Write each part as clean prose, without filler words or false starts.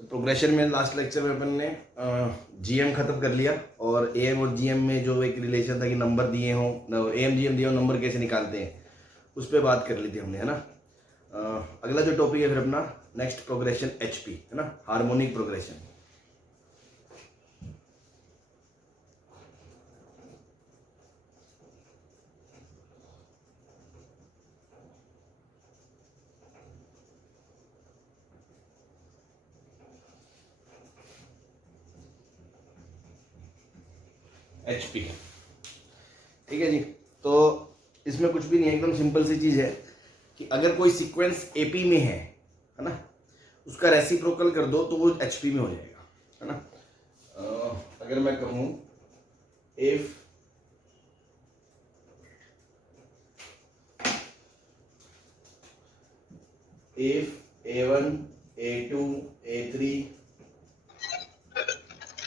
तो प्रोग्रेशन में last lecture में अपन ने जीएम खत्म कर लिया और एएम और जीएम में जो एक रिलेशन था कि नंबर दिए हों, एएम जीएम दिए हों, नंबर कैसे निकालते हैं उस पर बात कर ली थी हमने, है ना। अगला जो टॉपिक है फिर अपना नेक्स्ट प्रोग्रेशन एचपी, है ना, हार्मोनिक प्रोग्रेशन। एचपी, ठीक है जी। तो इसमें कुछ भी नहीं है, एकदम सिंपल सी चीज है कि अगर कोई सीक्वेंस एपी में है ना, उसका रेसिप्रोकल कर दो तो वो एचपी में हो जाएगा, है ना। अगर मैं कहूं if A1 A2 A3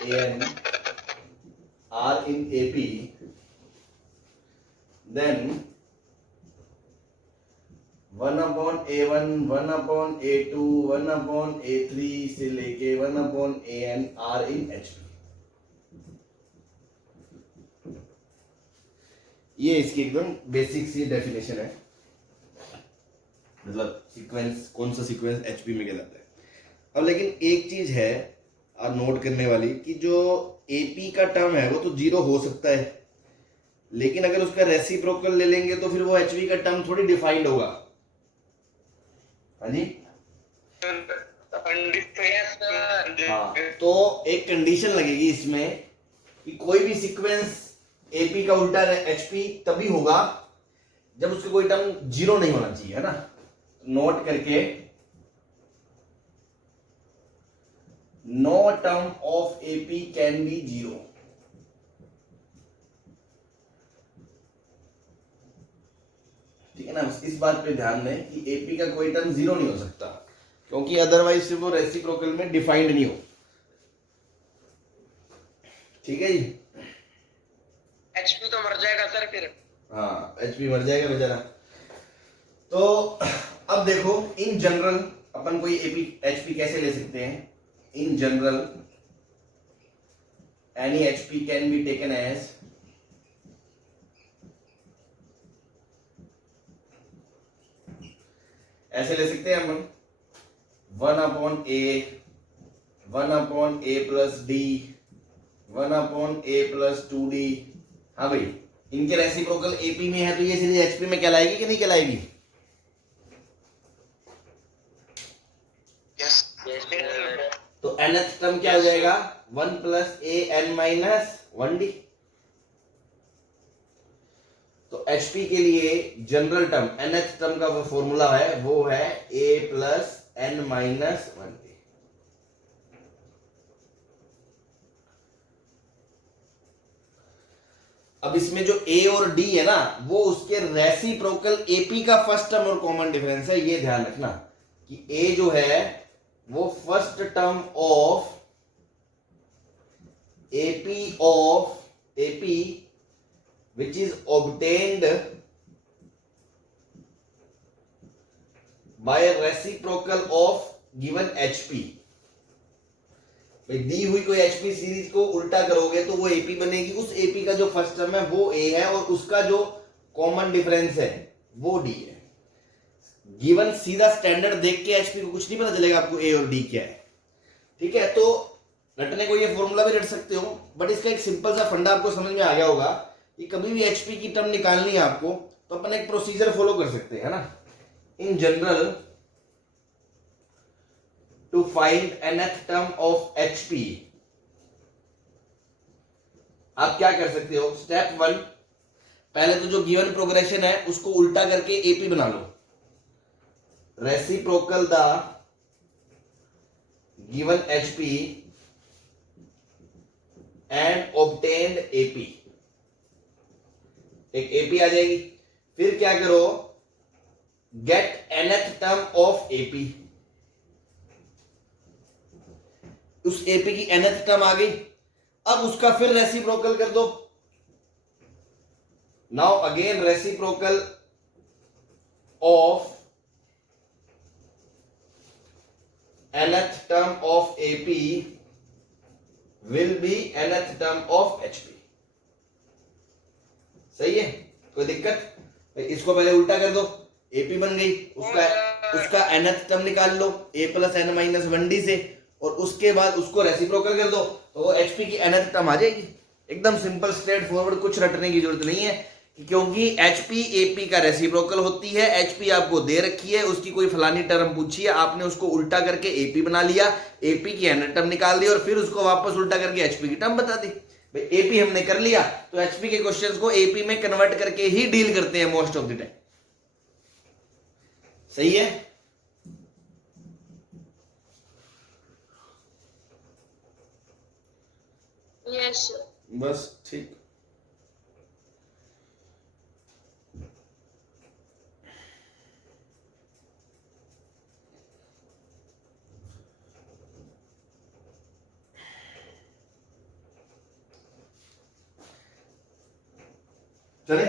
AN are in AP, then 1/A1 1/A2 1/A3 से लेके 1/AN are in HP। ये इसकी एकदम बेसिक सी डेफिनेशन है, मतलब सीक्वेंस, कौन सा सीक्वेंस एचपी में कहलाता है। अब लेकिन एक चीज है नोट करने वाली कि जो एपी का टर्म है वो तो जीरो हो सकता है, लेकिन अगर उसका रेसिप्रोकल ले लेंगे तो फिर वो एचपी का टर्म थोड़ी डिफाइंड होगा। हाँ जी, हाँ, तो एक कंडीशन लगेगी इसमें कि कोई भी सीक्वेंस एपी का उल्टा एचपी तभी होगा जब उसका कोई टर्म जीरो नहीं होना चाहिए, है ना। नोट करके, no term of AP can be zero. ठीक है ना, इस बात पे ध्यान दें कि एपी का कोई टर्म जीरो नहीं हो सकता, क्योंकि अदरवाइज से वो रेसिप्रोकल में डिफाइंड नहीं हो। ठीक है जी, एचपी तो मर जाएगा सर फिर। हाँ, एचपी मर जाएगा बेचारा। तो अब देखो, इन जनरल अपन कोई एपी एचपी कैसे ले सकते हैं। In general any HP can be taken as ऐसे ले सकते हैं अपन 1/A plus D 1/A plus 2D। हाँ भाई, इनके रेसिप्रोकल एपी में है तो ये सीधे एचपी में कहलाएगी कि नहीं कहलाएगी। तो nth टर्म क्या हो जाएगा, 1+AN-1D। तो HP के लिए जनरल टर्म nth टर्म का वो फॉर्मूला है, वो है A+N-1D। अब इसमें जो A और D है ना, वो उसके रेसिप्रोकल AP का फर्स्ट टर्म और कॉमन डिफरेंस है। ये ध्यान रखना कि A जो है वो first term of AP which is obtained by a reciprocal of given HP। भाई दी हुई कोई HP सीरीज को उल्टा करोगे तो वो AP बनेगी। उस AP का जो फर्स्ट टर्म है वो A है और उसका जो कॉमन डिफरेंस है वो D है। गिवन सीधा स्टैंडर्ड देख के एचपी को कुछ नहीं पता चलेगा आपको ए और डी क्या है। ठीक है, तो रटने को ये फॉर्मूला भी रट सकते हो, बट इसका एक सिंपल सा फंडा आपको समझ में आ गया होगा कि कभी भी एचपी की टर्म निकालनी है आपको तो अपन एक प्रोसीजर फॉलो कर सकते हैं, है ना। In general to find nth term of HP आप क्या कर सकते हो। स्टेप 1, पहले तो जो गिवन प्रोग्रेशन है उसको उल्टा करके एपी बना लो। Reciprocal the given HP and obtained AP। एक AP आ जाएगी। फिर क्या करो, get nth term of AP। उस AP की nth टर्म आ गई, अब उसका फिर रेसिप्रोकल कर दो। Now again reciprocal of nth term of AP will be nth term of HP। सही है, कोई दिक्कत? इसको पहले उल्टा कर दो, AP बन गई, उसका nth टर्म निकाल लो a plus n minus 1d से, और उसके बाद उसको रेसिप्रोकल कर दो तो वो HP की nth टर्म आ जाएगी। एकदम सिंपल स्ट्रेट फॉरवर्ड, कुछ रटने की जरूरत नहीं है, क्योंकि HP AP का रेसिप्रोकल होती है। HP आपको दे रखी है, उसकी कोई फलानी टर्म पूछी है, आपने उसको उल्टा करके AP बना लिया, AP की nth टर्म निकाल दी और फिर उसको वापस उल्टा करके HP की टर्म बता दी। भाई AP हमने कर लिया, तो HP के क्वेश्चंस को AP में कन्वर्ट करके ही डील करते हैं मोस्ट ऑफ द टाइम। सही है? यस बस ठीक। चले?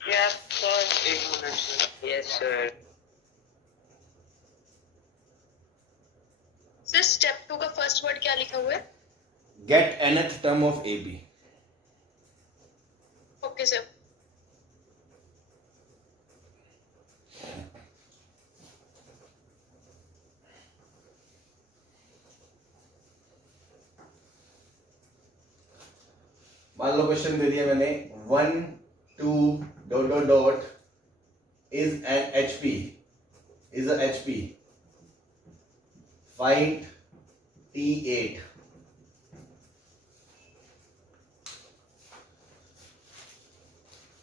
यस सर, एक minute sir. Yes sir. Sir step 2 का फर्स्ट वर्ड क्या लिखा हुआ है? Get nth term of AP। Okay sir. मान लो क्वेश्चन दे दिया मैंने 1 2 dot dot dot is an HP, is a HP, find T8।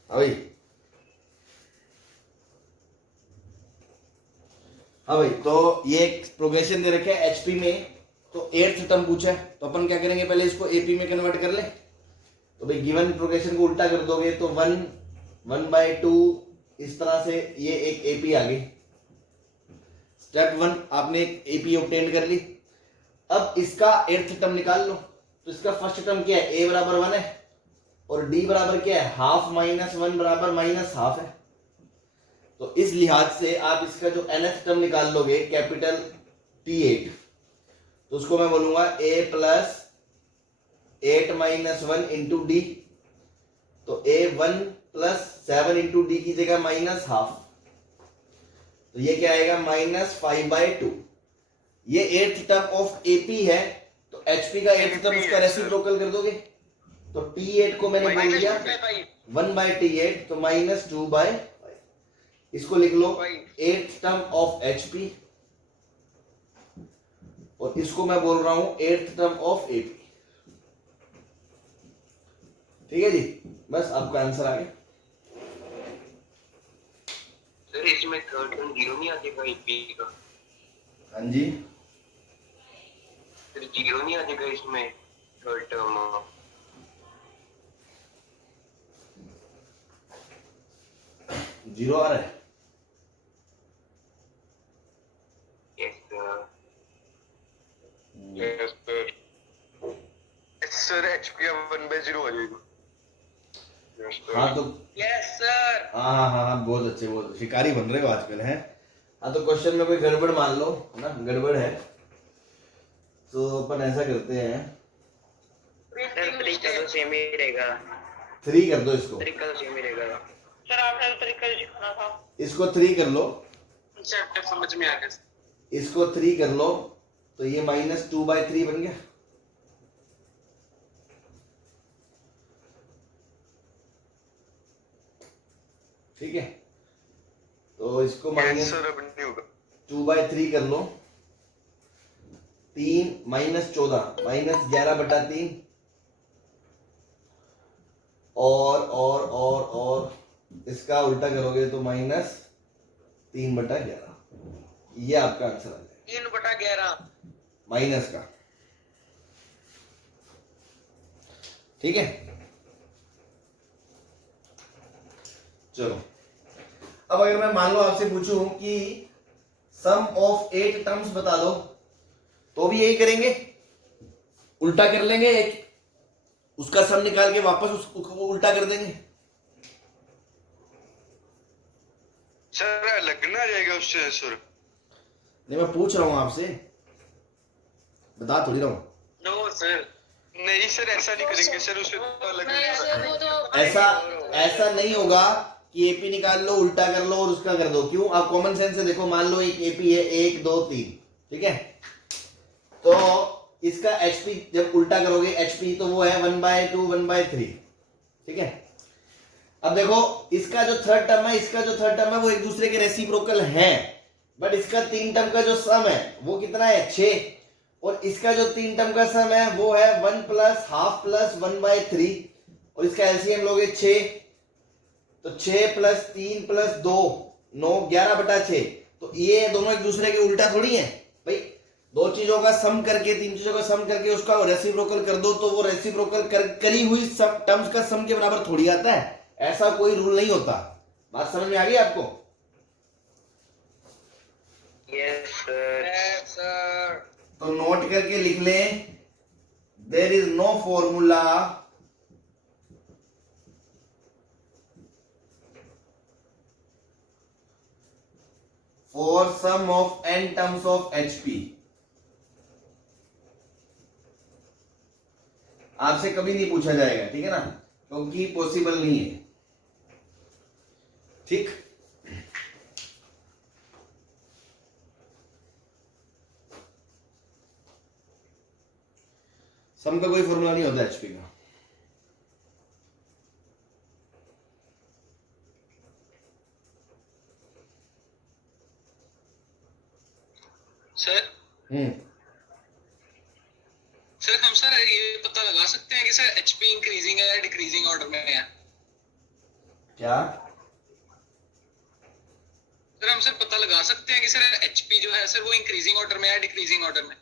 हाँ भाई, तो ये एक प्रोग्रेशन दे रखे है HP में, तो 8th टर्म पूछा है, तो अपन क्या करेंगे, पहले इसको AP में कन्वर्ट कर ले। तो भाई गिवन प्रोग्रेशन को उल्टा कर दोगे तो 1/2 इस तरह से ये एक AP आ गई। स्टेप 1 आपने एक AP ऑब्टेन कर ली। अब इसका 8th टर्म निकाल लो, तो इसका फर्स्ट टर्म क्या है, a बराबर 1 है, और d बराबर क्या है, हाफ माइनस 1 बराबर माइनस हाफ है। तो इस लिहाज से आप इसका जो nth टर्म निकाल लोगे कैपिटल T8, तो उसको मैं बोलूंगा a plus 8 minus 1 into D, तो a 1 प्लस 7 इंटू डी की जगह माइनस हाफ, तो ये क्या आएगा, -5/2। ये 8th टर्म ऑफ AP है, तो HP का 8th टर्म उसका रेसिप्रोकल कर दोगे, तो T8 को मैंने बोल दिया 1/T8, तो -2/5। इसको लिख लो 8th टर्म ऑफ HP, और इसको मैं बोल रहा हूं 8th टर्म ऑफ AP। ठीक है जी, बस आपका आंसर आ गया। सर इसमें थर्ड टर्म 0 नहीं आ जाएगा AP का? हाँ जी, फिर 0 नहीं आ जाएगा इसमें थर्ड टर्म? 0 आ रहा है। Yes sir. Yes sir. Sir HP 1/0 आ जाएगा। हाँ तो यस सर। हाँ, बहुत अच्छे, बहुत शिकारी बन रहे हो आजकल हैं। हाँ तो क्वेश्चन में कोई गड़बड़ मान लो है ना, गड़बड़ है, तो अपन ऐसा करते हैं, तरीका तो सेम ही रहेगा। 3 कर दो इसको, तरीका तो सेम ही रहेगा सर। आपने तो तरीका सिखाना था। इसको 3 कर लो, चैप्टर समझ में आ गया। इसको 3 कर लो, तो ये -2/3 बन गया। ठीक है, तो इसको -2/3 कर लो, 3 -14 -11/3, और इसका उल्टा करोगे तो -3/11। ये आपका आंसर आ जाएगा, 3/11 माइनस का। ठीक है, चलो अब अगर मैं मान लो आपसे पूछूं कि सम ऑफ 8 टर्म्स बता दो, तो भी यही करेंगे, उल्टा कर लेंगे, एक उसका सम निकाल के वापस उसको उल्टा कर देंगे। सर लगना जाएगा उससे सर। नहीं मैं पूछ रहा हूँ आपसे, बता थोड़ी रहा हूँ। नो सर, नहीं सर ऐसा नहीं करेंगे सर, उससे तो लगेगा। ऐसा नहीं होगा कि एपी निकाल लो, उल्टा कर लो और उसका कर दो। क्यों? आप कॉमन सेंस से देखो, मान लो एक एपी है 1 2 3, ठीक है, तो इसका एचपी जब उल्टा करोगे एचपी तो वो है 1/2 1/3, ठीक है। अब देखो इसका जो थर्ड टर्म है, इसका जो थर्ड टर्म है वो एक दूसरे के रेसिप्रोकल है, बट इसका 3 टर्म का जो सम है वो कितना है 6, और इसका जो 3 टर्म का सम है वो है 1 + ½ + 1/3, और इसका एलसीएम लोगे 6, तो 6 + 3 + 2 9 11/6। तो ये दोनों एक दूसरे के उल्टा थोड़ी है भाई, दो चीजों का सम करके, तीन चीजों का सम करके उसका रेसिप्रोकल कर दो तो वो रेसिप्रोकल करी हुई सब टर्म्स का सम के बराबर थोड़ी आता है, ऐसा कोई रूल नहीं होता। बात समझ में आ गई आपको? Yes sir. तो नोट करके लिख लें, there is no formula for sum of n terms of HP। आपसे कभी नहीं पूछा जाएगा, ठीक है ना, क्योंकि पॉसिबल नहीं है, ठीक। सम का कोई फॉर्मूला नहीं होता एचपी का। सर सर हम सर ये पता लगा सकते हैं कि सर एचपी इंक्रीजिंग है या डिक्रीजिंग ऑर्डर में है? क्या? सर हम सर पता लगा सकते हैं कि सर एचपी जो है सर वो इंक्रीजिंग ऑर्डर में है या डिक्रीजिंग ऑर्डर में?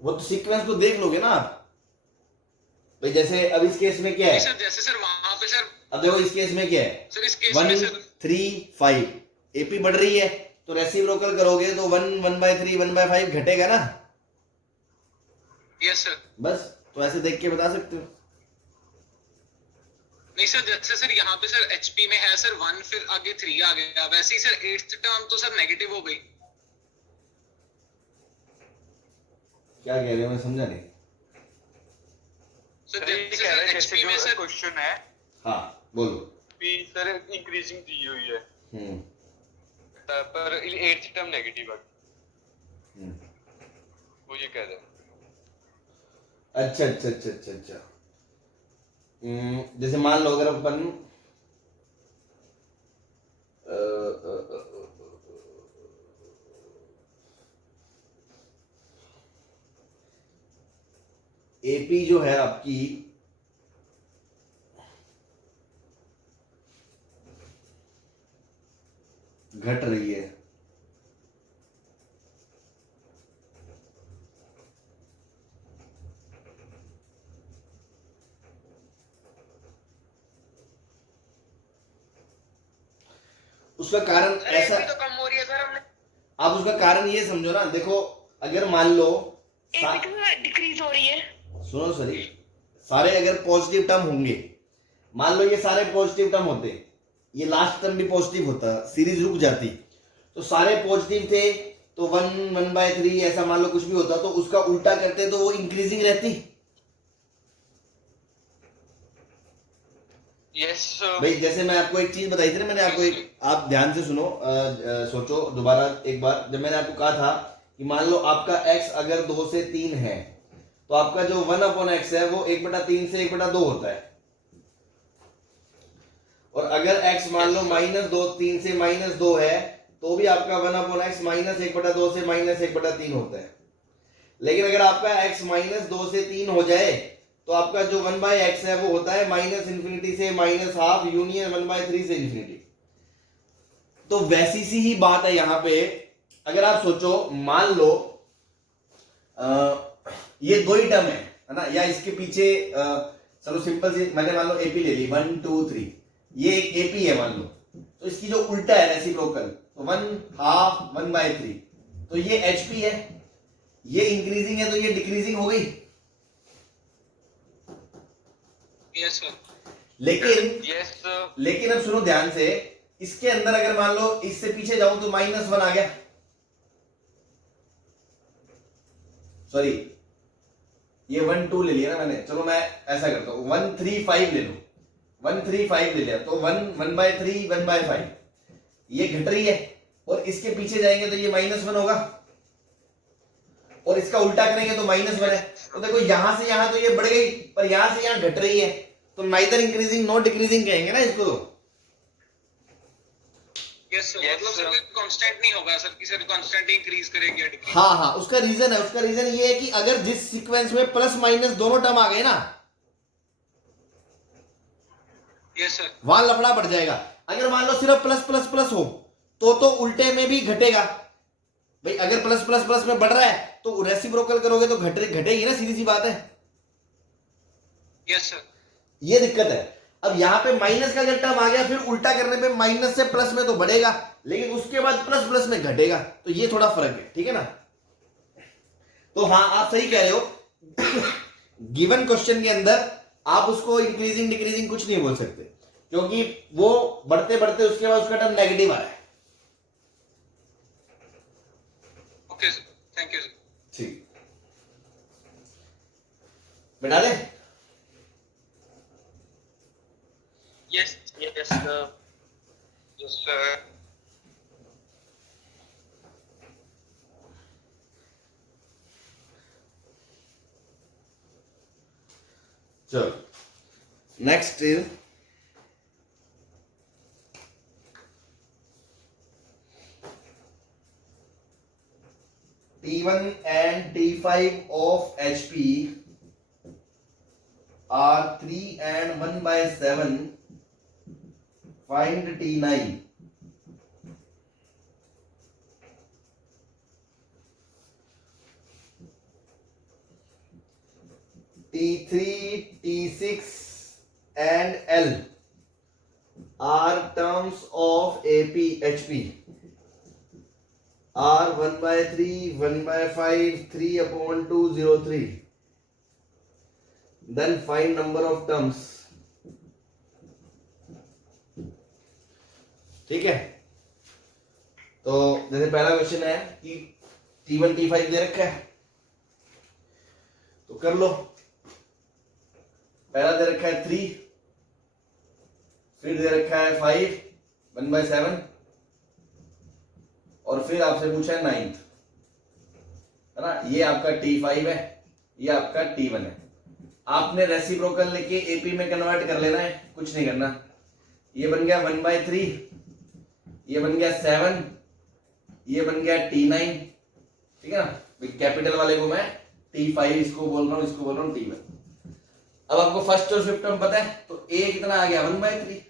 वो तो सीक्वेंस को देख लोगे ना आप भाई, जैसे अब इस केस में क्या है सर, जैसे सर वहां पे सर, अब देखो इस केस में क्या है सर इस केस 1 में सर 3 5 एपी बढ़ रही है, तो रेसिप्रोकल करोगे तो 1 1/3 1/5 घटेगा ना। Yes sir. बस तो ऐसे देख के बता सकते हो। नहीं सर, जैसे सर यहाँ पे सर एचपी में है सर 1, फिर आगे 3 आ गया, वैसे ही सर 8th टर्म तो सर नेगेटिव हो गई। क्या कह रहे हो, मैं समझा नहीं। सर सर ये जैसे कह रहे सर हैं जैसे एचपी में जो सर, क्वेश्चन है हाँ बोलो। पी सर इंक्रीजिंग दी हुई है, पर 8th टर्म नेगेटिव आ गई, वो ये कह रहे हैं। अच्छा अच्छा अच्छा अच्छा अच्छा। जैसे मान लो अगर अपन एपी जो है आपकी घट रही है, उसका कारण ऐसा तो कम हो रही है सर हमने, आप उसका कारण ये समझो ना, देखो अगर मान लो डिक्रीज हो रही है। सुनो सरी, सारे अगर पॉजिटिव टर्म होंगे, मान लो ये सारे पॉजिटिव टर्म होते, ये लास्ट टर्म भी पॉजिटिव होता, सीरीज रुक जाती, तो सारे पॉजिटिव थे तो 1 1/3 ऐसा मान लो कुछ भी होता, तो उसका उल्टा करते तो वो इंक्रीजिंग रहती। यस भाई जैसे मैं आपको एक चीज बताई थी ना, मैंने आपको एक, आप ध्यान से सुनो, सोचो दोबारा एक बार, जब मैंने आपको कहा था कि मान लो आपका x अगर 2 से 3 है तो आपका जो 1/x है वो 1/3 से 1/2 होता है, और अगर x मान लो -2 3 से -2 है तो भी आपका 1/x -1/2 से -1/3 होता है। लेकिन अगर आपका x -2 से 3 हो जाए तो आपका जो 1/x है वो होता है -∞ से -½ यूनियन 1/3 से ∞। तो वैसी सी ही बात है यहाँ पे। अगर आप सोचो, मान लो ये दो ही टर्म है ना, या इसके पीछे चलो सिंपल सी मैंने मान लो एपी ले ली 1 2 3, ये एक एपी है मान लो, तो इसकी जो उल्टा है रेसिप्रोकल तो 1/2 1/3, तो ये एचपी है, ये इंक्रीजिंग है तो ये डिक्रीजिंग हो गई। Yes sir. लेकिन यस लेकिन अब सुनो ध्यान से, इसके अंदर अगर मान लो इससे पीछे जाऊं तो -1 आ गया, सॉरी ये 1 2 ले लिया ना मैंने, चलो मैं ऐसा करता हूं 1 3 5 ले लो, 1 3 5 ले लिया तो 1/3 1/5 ये घट रही है, और इसके पीछे जाएंगे तो ये -1 होगा, और इसका उल्टा करेंगे तो -1 है। तो देखो यहां से यहां तो ये बढ़ गई, पर यहां से यहां घट रही है, तो नाइदर इंक्रीजिंग नॉट डिक्रीजिंग कहेंगे ना इसको। यस सर, मतलब सर कोई कांस्टेंट नहीं होगा सर कि सर कांस्टेंट इंक्रीज करेगी या डिक्रीज। हाँ हाँ, उसका रीजन है, उसका रीजन ये है कि अगर जिस सीक्वेंस में प्लस माइनस दोनों टर्म आ गए ना, यस सर, वहां लफड़ा बढ़ जाएगा। अगर मान लो सिर्फ प्लस प्लस प्लस हो तो उल्टे में भी घटेगा भाई, अगर प्लस प्लस प्लस में बढ़ रहा है तो रेसिप्रोकल करोगे तो घटेगी ना, सीधी सी बात है। यस सर, ये दिक्कत है। अब यहां पे माइनस का जब टर्म आ गया, फिर उल्टा करने पे माइनस से प्लस में तो बढ़ेगा, लेकिन उसके बाद प्लस प्लस में घटेगा, तो ये थोड़ा फर्क है, ठीक है ना। तो हाँ आप सही कह रहे हो, गिवन क्वेश्चन के अंदर आप उसको इंक्रीजिंग डिक्रीजिंग कुछ नहीं बोल सकते, क्योंकि वो बढ़ते बढ़ते उसके बाद उसका टर्म नेगेटिव आ रहा है। Okay sir, thank you sir. ठीक, बैठा दे। Yes yes sir, yes sir. चलो next is T1 and T5 of HP are 3 and 1/7. Find T9. T3, T6 and L are terms of AP HP. R 1/3, 1/5, 3/203. Then find number of terms. ठीक है, तो जैसे पहला question है कि T1 T5 दे रखा है, तो कर लो। पहला दे रखा है 3, फिर दे रखा है 5 1/7, और फिर आपसे पूछा है 9th, है ना। ये आपका T5 है, ये आपका T1 है। आपने रेसिप्रोकल लेके एपी में कन्वर्ट कर लेना है, कुछ नहीं करना। ये बन गया 1/3, ये बन गया 7, ये बन गया T9, ठीक है ना। कैपिटल वाले को मैं T5 इसको बोल रहा हूं, इसको बोल रहा हूं T1। अब आपको फर्स्ट और फिफ्थ टर्म पता है, तो A कितना आ गया 1/3,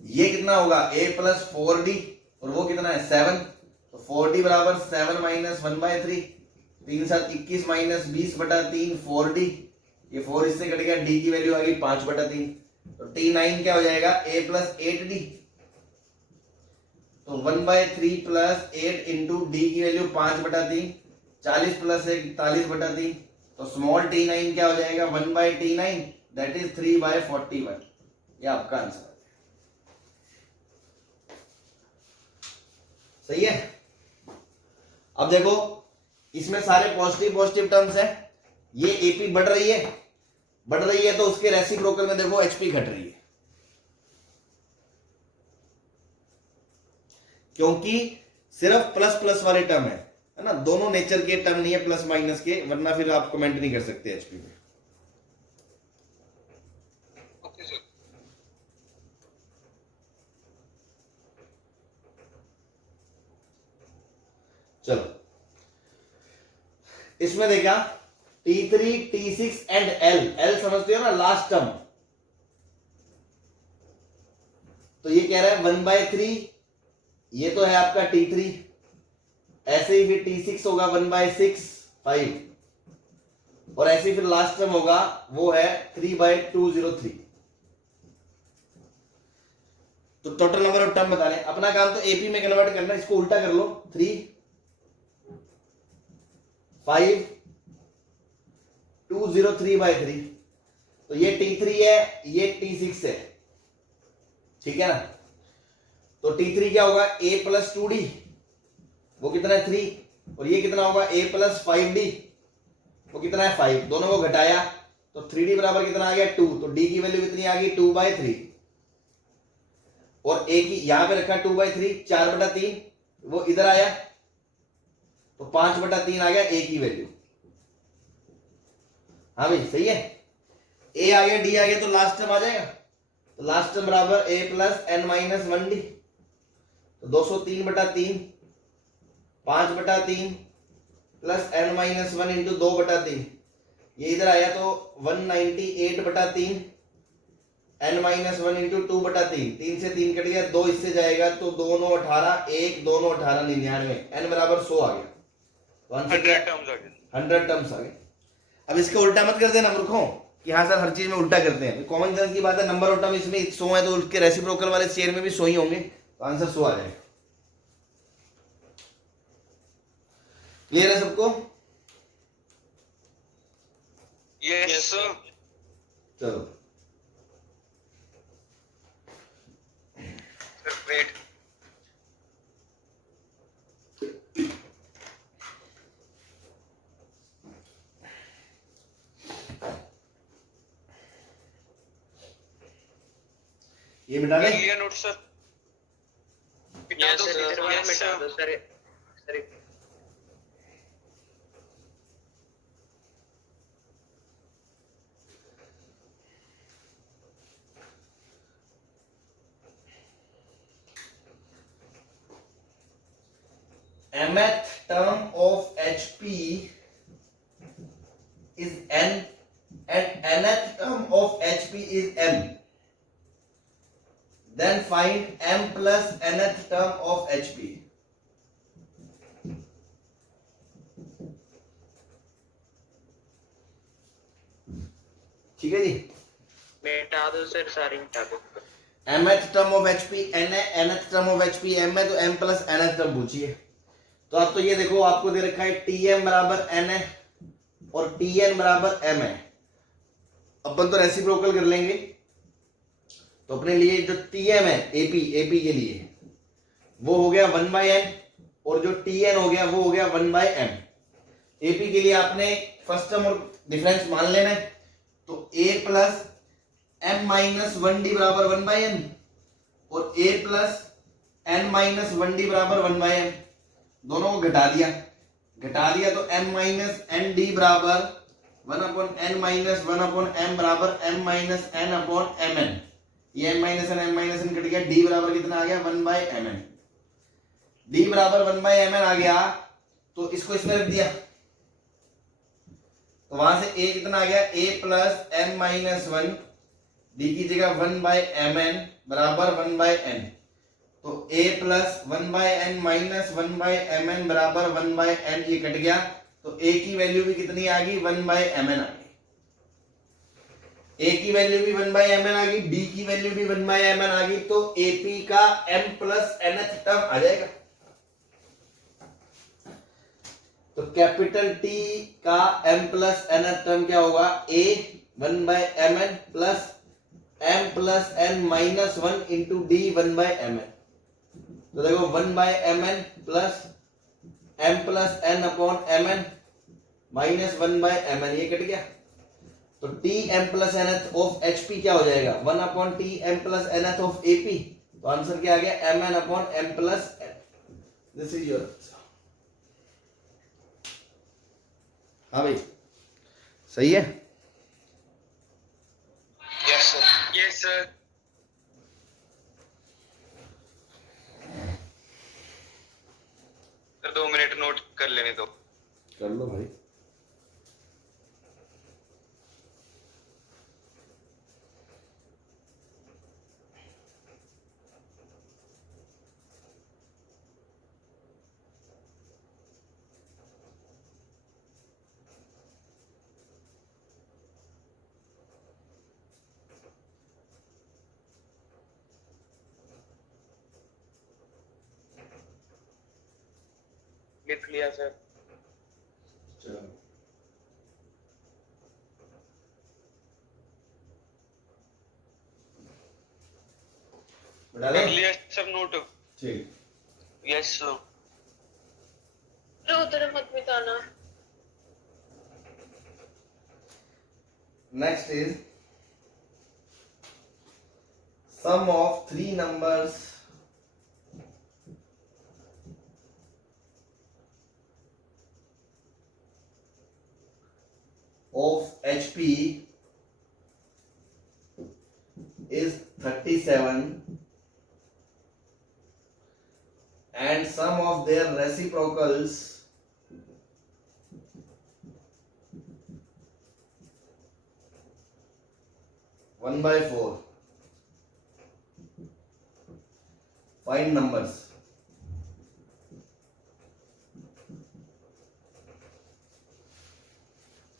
ये कितना होगा A + 4D, और वो कितना है 7, तो 4D बराबर 7 - 1/3, 3 7 21 - 20/3 4D, ये 4 इससे कट गया, D की वैल्यू आ गई 5/3, तो T9 क्या हो जाएगा A + 8D, तो 1/3 + 8 इंटू D की वैल्यू 5/3, 40 + 1 41/3, तो स्मॉल T9 क्या हो जाएगा 1/T9, दैट इज 3/41। ये आपका आंसर है, सही है। अब देखो इसमें सारे पॉजिटिव पॉजिटिव टर्म्स है, ये एपी बढ़ रही है तो उसके रेसिप्रोकल में देखो एचपी घट रही है, क्योंकि सिर्फ प्लस प्लस वाले टर्म है ना, दोनों नेचर के टर्म नहीं है प्लस माइनस के, वरना फिर आप कमेंट नहीं कर सकते एचपी में। ओके सर, चलो इसमें देखा T3, T6 एंड L समझते हो ना, लास्ट टर्म। तो ये कह रहा है 1/3, ये तो है आपका T3, ऐसे ही फिर T6 होगा 1/6 5, और ऐसे ही फिर लास्ट टर्म होगा वो है 3/203। तो टोटल नंबर ऑफ टर्म बताने, अपना काम तो एपी में कन्वर्ट करना, इसको उल्टा कर लो 3 5 203/3, तो ये T3 है, ये T6 है, ठीक है ना। तो T3 क्या होगा, a प्लस 2d, वो कितना है 3, और ये कितना होगा a प्लस 5d, वो कितना है 5, दोनों को घटाया तो 3d बराबर कितना आ गया 2, तो d की वैल्यू कितनी आ गई 2/3, और a की यहां पे रखा 2/3, 4/3, वो इधर आया तो 5/3 आ गया a की वैल्यू। हाँ भाई सही है, a आ गया d आ गया तो लास्ट टर्म आ जाएगा, तो लास्ट टर्म बराबर a plus n minus 1d, तो 203/3 5/3 प्लस n माइनस 1 इंटू 2/3, ये इधर आया तो 198/3 n माइनस 1 इंटू 2/3, 3 से 3 कट गया, 2 इससे जाएगा तो 2 9 18, 1 2 9 18 99, n बराबर 100 आ गया, तो आंसर क्या 100 टर्म्स आ गए। 100 टर्म्स आ गए। अब इसका उल्टा मत कर देना मूर्खों कि हाँ सर हर चीज में उल्टा करते हैं, कॉमन सेंस की बात है, नंबर ऑफ टर्म इसमें 100 है तो उसके रेसिप्रोकल वाले शेयर में भी 100 ही होंगे, तो आंसर 100 आ जाएगा। क्लियर है सबको? Yes sir. चलो वेट, ये मिटा कर ले, लिया नोट सर। मिटा दो sir. mth term of HP is n and nth term of HP is m. Then find m plus nth term of HP. ठीक है जी, मिटा दो सर, सारी मिटा दो। mth term of HP n है, nth term of HP m है, तो m प्लस nth टर्म पूछिए। तो अब तो ये देखो आपको दे रखा है Tm बराबर n है और Tn बराबर m है, अपन तो रेसिप्रोकल कर लेंगे, तो अपने लिए जो Tm है AP के लिए वो हो गया 1/n, और जो Tn हो गया वो हो गया 1/m। AP के लिए आपने फर्स्ट टर्म और डिफरेंस मान लेना है, तो a plus m minus 1d बराबर 1/n और a plus n minus 1d बराबर 1/m, दोनों को घटा दिया तो m माइनस एन डी बराबर 1/n माइनस 1/m बराबर m माइनस n/mn, ये m माइनस n कट गया, d बराबर कितना आ गया 1/mn, d बराबर 1/mn आ गया, तो इसको इसमें रख दिया, तो वहां से a कितना आ गया a plus m minus 1, d की जगह 1/mn बराबर 1/n, तो a plus 1/n minus 1/mn बराबर 1/n, ये कट गया, तो a की वैल्यू भी कितनी आ गई 1/mn आ गई, a की वैल्यू भी 1/mn आ गई, d की वैल्यू भी 1/mn आ गई, तो AP का m प्लस nth टर्म आ जाएगा। तो कैपिटल T का m प्लस nth टर्म क्या होगा, a 1/mn plus m plus n minus 1 into d 1/mn, तो देखो 1/mn plus m plus n upon mn minus 1/mn, ये कट गया, तो Tm plus nth of HP क्या हो जाएगा 1/Tm plus nth of AP, तो आंसर क्या आ गया mn upon m plus n। This is your answer. हाँ भाई सही है। Yes sir. Yes sir. Sir 2 minute note कर लेने दो। कर लो भाई। लिख लिया सर। चलो बता कर दे। लिया सब नोट। ठीक, यस सर। उधर मत मिटाना। Next is sum of three numbers of HP is 37 and sum of their reciprocals one by 4. Find numbers.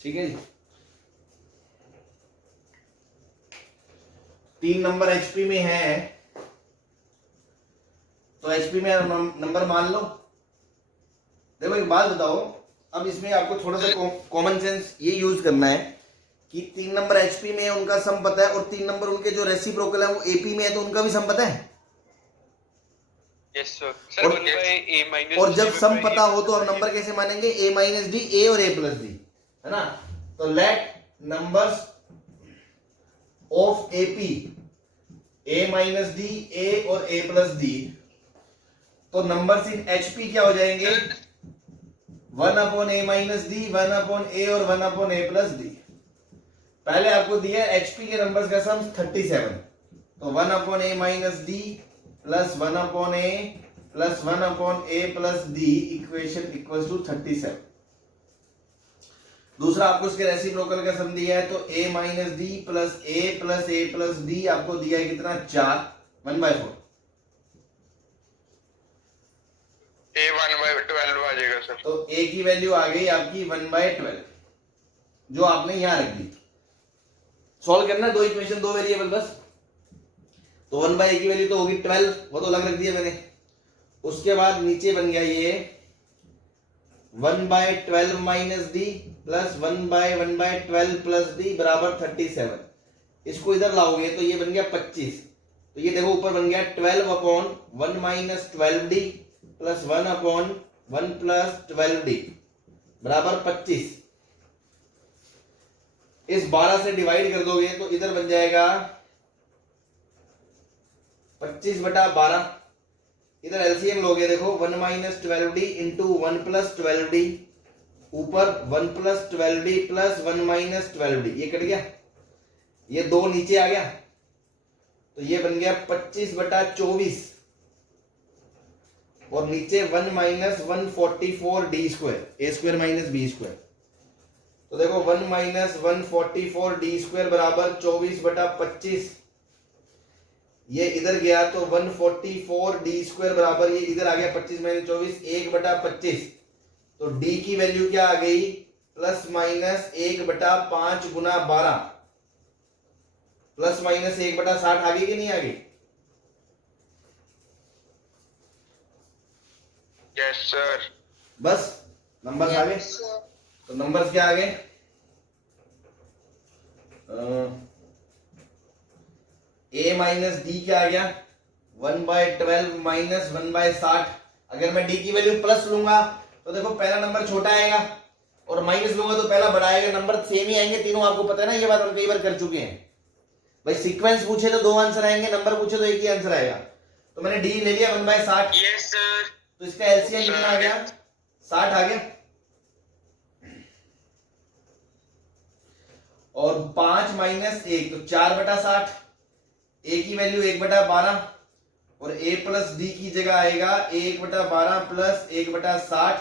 ठीक है जी। 3 नंबर एचपी में है तो एचपी में नंबर मान लो। देखो एक बात बताओ, अब इसमें आपको थोड़ा सा कॉमन सेंस ये यूज करना है कि 3 नंबर एचपी में है, उनका सम पता है, और 3 नंबर उनके जो रेसिप्रोकल है वो एपी में है तो उनका भी सम पता है। Yes sir. और जब सम पता हो तो हम नंबर कैसे मानेंगे? a माइनस डी, ए और a प्लस डी, है ना। तो late numbers of AP a minus D, a और a प्लस डी, तो नंबर्स इन एचपी क्या हो जाएंगे? 1 upon a minus D, 1 upon a और 1 अपॉन a प्लस डी। पहले आपको दिया एचपी के नंबर्स का सम 37, तो 1 upon a minus D plus 1 upon a plus 1 upon a plus D equation equals to 37। दूसरा आपको इसके रेसिप्रोकल का सम दिया है तो a minus D plus a plus D आपको दिया है कितना? 4, 1/4। a 1/12 आ जाएगा सर। तो a की वैल्यू आ गई आपकी 1/12 जो आपने यहां रख दी। सॉल्व करना 2 इक्वेशन 2 वेरिएबल बस। तो 1/a की वैल्यू तो होगी 12, वो तो अलग रख दिया मैंने। उसके बाद नीचे बन गया ये 1/12 minus D plus 1/1/12 plus D बराबर 37। इसको इधर लाओगे तो ये बन गया 25। तो ये देखो ऊपर बन गया 12 upon 1 minus 12 D plus 1 upon 1 plus 12 D बराबर 25। इस 12 से डिवाइड कर दोगे तो इधर बन जाएगा 25/12। इधर एलसीएम लोगे, देखो 1 minus 12 D into 1 plus 12 D, ऊपर 1 plus 12 D plus 1 minus 12 D, ये कट गया, ये 2 नीचे आ गया, तो ये बन गया 25/24 और नीचे 1 माइनस 144 डी स्क्वायर, ए स्क्वायर माइनस बी स्क्वायर। तो देखो 1 माइनस 144 डी स्क्वायर बराबर 24/25। ये इधर गया तो 144 डी स्क्वायर बराबर ये इधर आ गया 25 माइनस 24, 1/25। तो डी की वैल्यू क्या आ गई? प्लस माइनस 1/5 गुना 12 प्लस माइनस 1/60 आ गई कि नहीं आ गई? Yes sir. बस नंबर्स आ गए। तो नंबर्स क्या आ गए? a माइनस डी क्या आ गया? 1/12 माइनस 1/60। अगर मैं d की वैल्यू प्लस लूंगा तो देखो पहला नंबर छोटा आएगा और माइनस लूंगा तो पहला बड़ा आएगा। नंबर सेम ही आएंगे तीनों, आपको पता है ना, ये बात हम कई बार कर चुके हैं भाई। सीक्वेंस पूछे तो 2 आंसर आएंगे, नंबर पूछे तो एक ही आंसर आएगा। तो मैंने d ले लिया 1/60। Yes sir. तो इसका एलसीएम कितना आ गया? 60 आ गया। और 5 माइनस 1 तो 4/60। a की वैल्यू 1/12 और a प्लस डी की जगह आएगा 1/12 प्लस 1/60,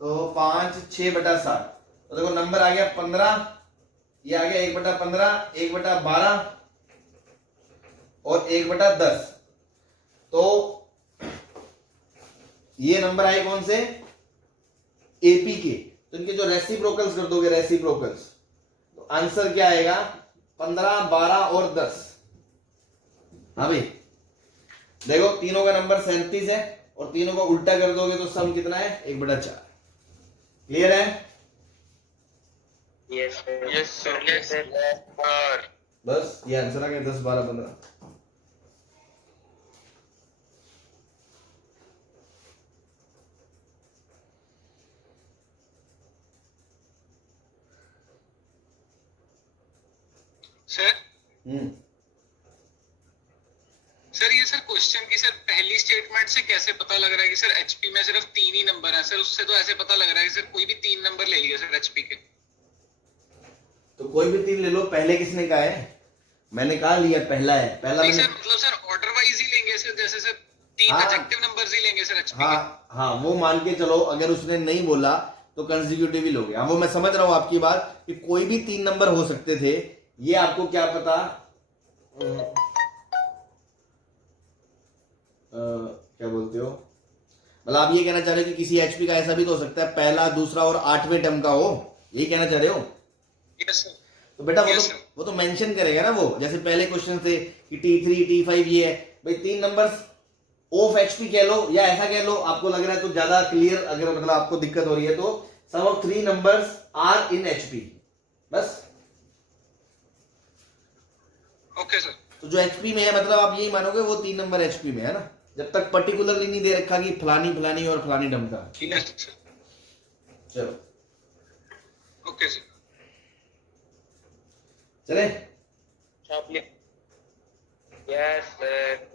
तो 5 6/60। तो देखो नंबर आ गया 15, ये आ गया 1/15, 1/12 और 1/10। तो ये नंबर आए कौन से? एपी के। तो इनके जो रेसिप्रोकल्स कर दोगे, रेसिप्रोकल्स, तो आंसर क्या आएगा? 15, 12 और 10। हाँ भाई देखो तीनों का नंबर 37 है और तीनों को उल्टा कर दोगे तो सम कितना है? 1/4। क्लियर है? Yes sir. Yes sir. बस ये आंसर आ गया 10, 12, 15। सर सर ये सर क्वेश्चन की सर पहली स्टेटमेंट से कैसे पता लग रहा है कि सर एचपी में सिर्फ 3 ही नंबर है सर? उससे तो ऐसे पता लग रहा है कि सर कोई भी 3 नंबर ले लिया सर एचपी के। तो कोई भी 3 ले लो। पहले किसने कहा है? मैंने कहा लिया पहला है, पहला नहीं मैंने। सर मतलब सर ऑर्डर वाइज ही लेंगे सर, जैसे सर 3 हाँ। एडजेक्टिव नंबर्स ही लेंगे सर एचपी के। हाँ हाँ, वो मान के चलो। अगर उसने नहीं बोला तो कंसेक्यूटिव ही लोगे। हाँ, वो मैं समझ रहा हूं आपकी बात कि कोई भी 3 नंबर हो सकते थे। ये आपको क्या पता क्या बोलते हो, मतलब आप ये कहना चाह रहे हो कि किसी एचपी का ऐसा भी तो हो सकता है पहला, दूसरा और 8वें टर्म का हो, यही कहना चाह रहे हो? Yes sir. तो बेटा Yes, sir. वो तो मेंशन करेगा ना। वो जैसे पहले क्वेश्चन थे कि T3 T5 ये है भाई, 3 नंबर्स ऑफ एचपी कह लो या ऐसा कह लो, आपको लग रहा है तो ज्यादा क्लियर। अगर मतलब आपको दिक्कत हो रही है तो sum of 3 numbers are in HP, बस। Okay sir. तो जो एचपी में है मतलब आप यही मानोगे वो 3 नंबर एचपी में है ना, जब तक पर्टिकुलरली नहीं दे रखा कि फलानी फलानी और फलानी डम का। ठीक है, यस सर। चलो ओके सर। चले। Yes sir.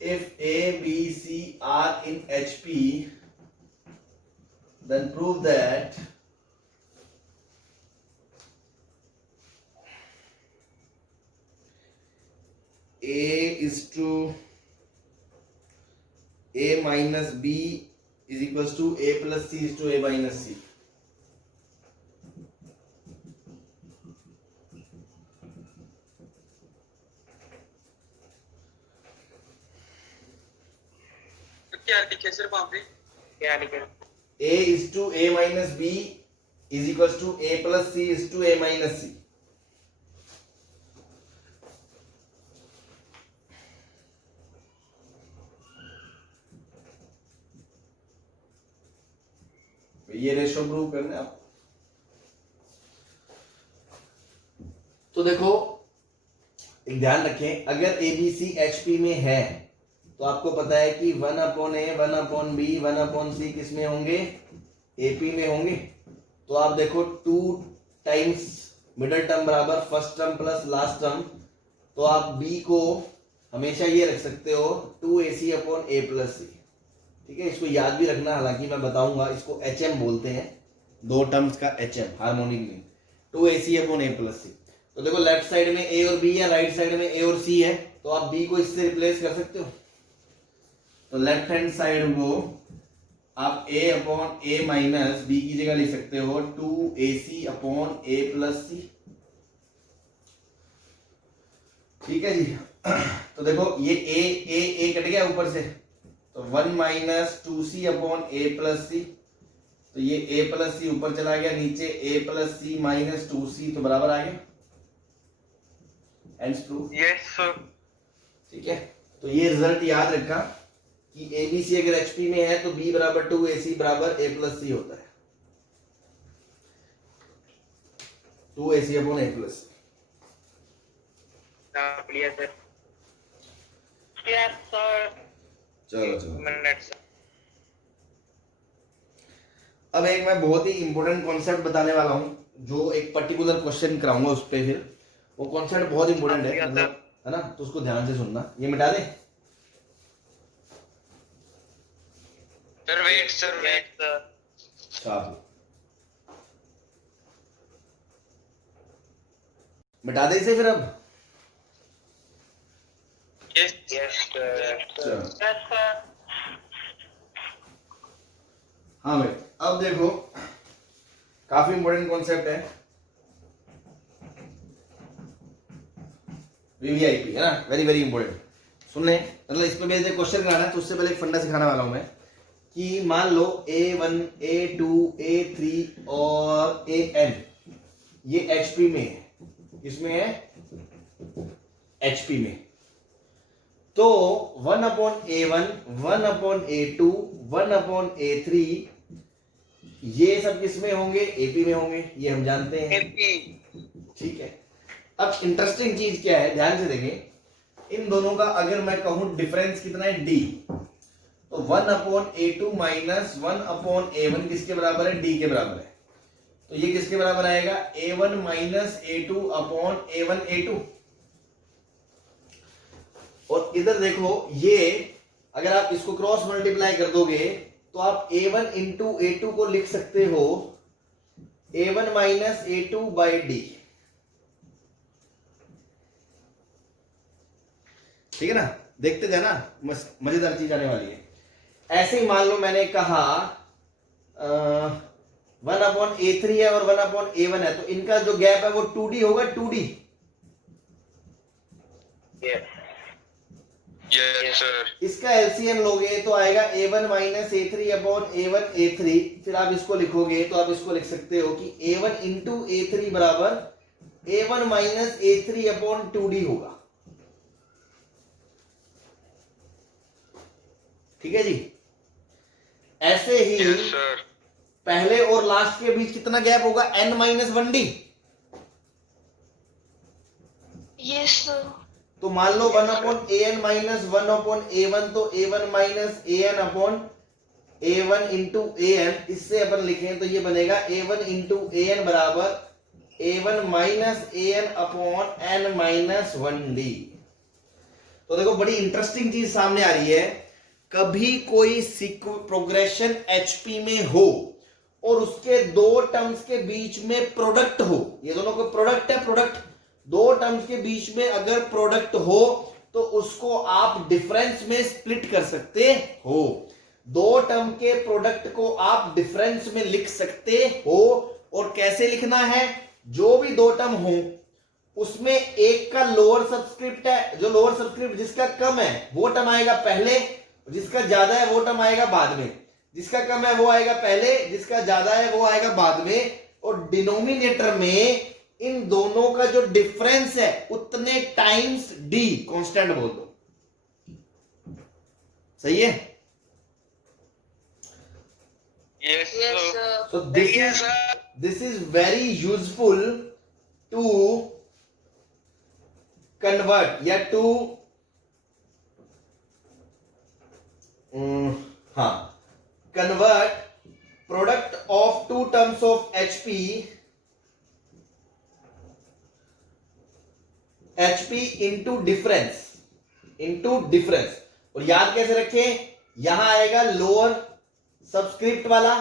If A, B, C are in HP, then prove that A is to A minus B is equals to A plus C is to A minus C. क्या लिखे sir वहां पे? क्या लिखे? A is to A minus B is equals to A plus C is to A minus C. ये ratio prove करना है आप। तो देखो एक ध्यान रखें, अगर ABC HP में है तो आपको पता है कि 1/A 1/B 1/C किस में होंगे? AP में होंगे। तो आप देखो 2 टाइम्स मिडल टर्म बराबर first term plus last term, तो आप B को हमेशा ये रख सकते हो 2AC/A प्लस C। ठीक है, इसको याद भी रखना, हालांकि मैं बताऊंगा। इसको HM बोलते हैं, 2 टर्म्स का HM, harmonic mean 2AC/A plus C। तो देखो लेफ्ट साइड में A और B है, राइट साइड में A और C है, तो आप B को इससे रिप्लेस कर सकते हो। तो लेफ्ट हैंड साइड को आप A/A माइनस B की जगह लिख सकते हो 2AC/A प्लस C। ठीक है जी। तो देखो ये A कट गया ऊपर से, तो 1 माइनस 2C/A प्लस C। तो ये A प्लस C ऊपर चला गया, नीचे A plus C minus 2C, तो बराबर आ गया। And proof. Yes sir. ठीक है, तो ये रिजल्ट याद रखा कि ABC अगर HP में है तो B बराबर 2AC बराबर A प्लस C होता है। 2AC/A plus C। लिया सर। Yes sir. चलो मिनट सर। अब एक मैं बहुत ही इंपॉर्टेंट कॉन्सेप्ट बताने वाला हूं, जो एक पर्टिकुलर क्वेश्चन कराऊंगा उस पे। फिर वो कॉन्सेप्ट बहुत इंपॉर्टेंट है, मतलब है ना, तो उसको ध्यान से सुनना। ये मिटा दे sir wait sir wait sir. साहब, मिटा दे इसे फिर। अब यस यस सर। चलो। Yes sir. हाँ भाई, अब देखो काफी इंपॉर्टेंट कॉन्सेप्ट है, वीवीआईपी है ना, वेरी वेरी इंपॉर्टेंट। सुनने मतलब इस पे मेरे क्वेश्चन कराना है, तो उससे पहले एक फंडा सिखाने वाला हूं मैं कि मान लो A1 A2 A3 और AN ये HP में है। किसमें है? HP में। तो 1/A1 1/A2 1/A3 ये सब किसमें होंगे? AP में होंगे, ये हम जानते हैं। ठीक है, अब इंटरेस्टिंग चीज क्या है, ध्यान से देखें। इन दोनों का अगर मैं कहूं डिफरेंस कितना है d, तो 1/a2 माइनस 1/a1 किसके बराबर है? d के बराबर है। तो ये किसके बराबर आएगा? a1 minus a2 upon a1 a2। और इधर देखो, ये अगर आप इसको क्रॉस मल्टीप्लाई कर दोगे तो आप a1 इंटू a2 को लिख सकते हो a1 minus a2 by D. ठीक है ना? देखते जाना, मजेदार चीज आने वाली है। ऐसे ही मान लो मैंने कहा 1/a3 है और 1/a1 है, तो इनका जो गैप है वो 2d होगा, 2d। Yes. Yes, sir. इसका एलसीएम लोगे तो आएगा a1 minus a3 upon a1 a3। फिर आप इसको लिखोगे तो आप इसको लिख सकते हो कि a1 इंटू a3 बराबर a1 minus a3 upon 2d होगा। ठीक है जी? ऐसे ही Yes, sir. पहले और लास्ट के बीच कितना गैप होगा? n minus 1d। Yes, sir. तो मान लो 1/an माइनस 1/a1, तो a1 minus an upon a1 into an, इससे अपन लिखें तो ये बनेगा a1 इंटू an बराबर a1 minus an upon n minus 1d। तो देखो बड़ी इंटरेस्टिंग चीज सामने आ रही है। कभी कोई प्रोग्रेशन एचपी में हो और उसके दो टर्म्स के बीच में प्रोडक्ट हो, ये दोनों का प्रोडक्ट है, प्रोडक्ट दो टर्म्स के बीच में अगर प्रोडक्ट हो तो उसको आप डिफरेंस में स्प्लिट कर सकते हो। दो टर्म के प्रोडक्ट को आप डिफरेंस में लिख सकते हो। और कैसे लिखना है? जो भी दो टर्म हो उसमें एक का लोअर सबस्क्रिप्ट है, जो लोअर सबस्क्रिप्ट जिसका कम है वो टर्म आएगा पहले, जिसका ज्यादा है वो टर्म आएगा बाद में। जिसका कम है वो आएगा पहले, जिसका ज्यादा है वो आएगा बाद में। और डिनोमिनेटर में इन दोनों का जो डिफरेंस है उतने टाइम्स डी कांस्टेंट बोल दो। सही है? Yes, Yes, sir. sir. So Yes, sir. this is very useful to convert या to convert product of two terms of HP into difference। और याद कैसे रखें? यहां आएगा लोअर सबस्क्रिप्ट वाला,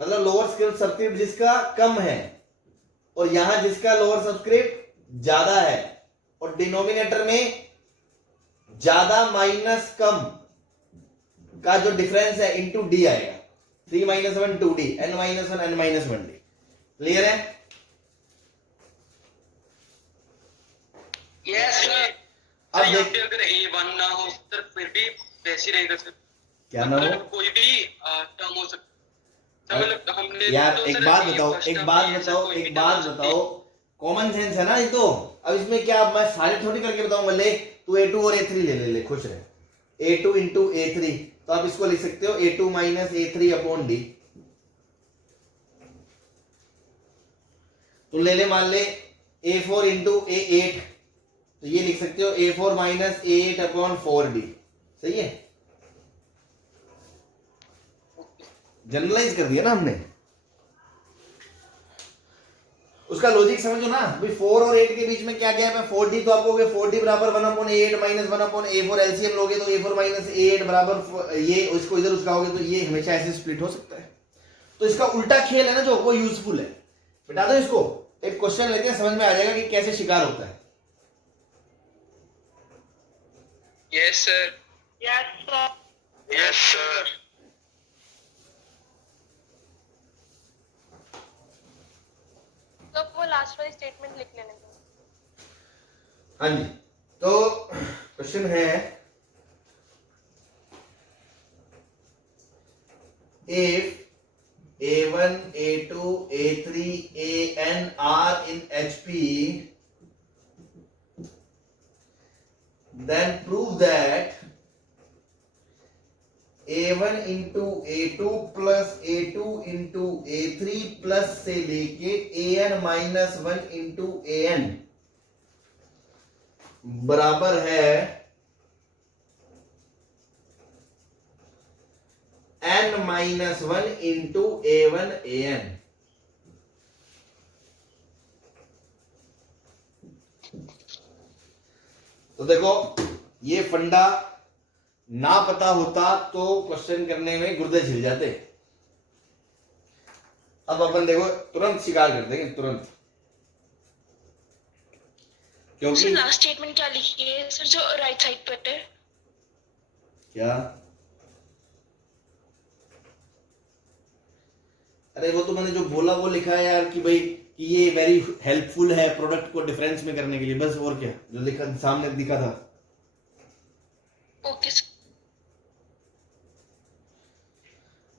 मतलब लोअर सबस्क्रिप्ट जिसका कम है, और यहां जिसका लोअर सबस्क्रिप्ट ज्यादा है। और डिनोमिनेटर में ज्यादा माइनस कम का जो डिफरेंस है इनटू डी आएगा। 3 minus 1 2d, n minus 1 n minus 1d। Clear है? Yes sir. अब यहाँ देख पे अगर A1 ना हो सर फिर भी वैसे ही रहेगा सर। क्या ना हो? मतलब कोई भी टर्म हो सकता है। मतलब हमने यार तो एक सर बात ये बताओ, first एक term बात में है सर, बताओ, कोई भी एक term बात हो सकती बताओ। कॉमन सेंस है ना ये तो। अब इसमें क्या मैं सारे थोड़ी करके बताऊंगा। ले तू a2 और a3 ले खुश रहे। a2 इंटू a3, तो आप इसको लिख सकते हो a2 minus a3 upon D. तो ले मान ले a4 इंटू a8, तो ये लिख सकते हो a4 minus a8 upon 4d। सही है? जनरलाइज कर दिया ना हमने। उसका लॉजिक समझो ना भाई। 4 और 8 के बीच में क्या गैप है? 4d। तो आप कहोगे 4d बराबर 1/a8 माइनस 1/a4। एलसीएम लोगे तो a4 माइनस a8 बराबर ये, इसको इधर उसकाओगे तो ये हमेशा ऐसे स्प्लिट हो सकता है। तो इसका उल्टा खेल है ना जो, वो यूजफुल है। बता दो इसको। एक क्वेश्चन लेते हैं, समझ में आ जाएगा कि कैसे शिकार होता है। Yes sir. Yes, sir. Yes, sir. तो वो लास्ट वाली स्टेटमेंट लिख लेने दो। हाँ जी, तो क्वेश्चन है if a1 a2 a3 an are in HP, then prove that a1 into a2 plus a2 into a3 plus से लेके an माइनस 1 into an बराबर है n-1 इंटू A1 AN। तो देखो ये फंडा ना पता होता तो क्वेश्चन करने में गुर्दे छिल जाते। अब अपन देखो तुरंत स्वीकार कर देंगे तुरंत, क्योंकि लास्ट स्टेटमेंट क्या लिखी है सर जो राइट साइड पर है? क्या, अरे वो तो मैंने जो बोला वो लिखा है यार कि भाई कि ये वेरी हेल्पफुल है प्रोडक्ट को डिफरेंस में करने के लिए, बस। और क्या जो लिखा सामने दिखा था। Okay sir.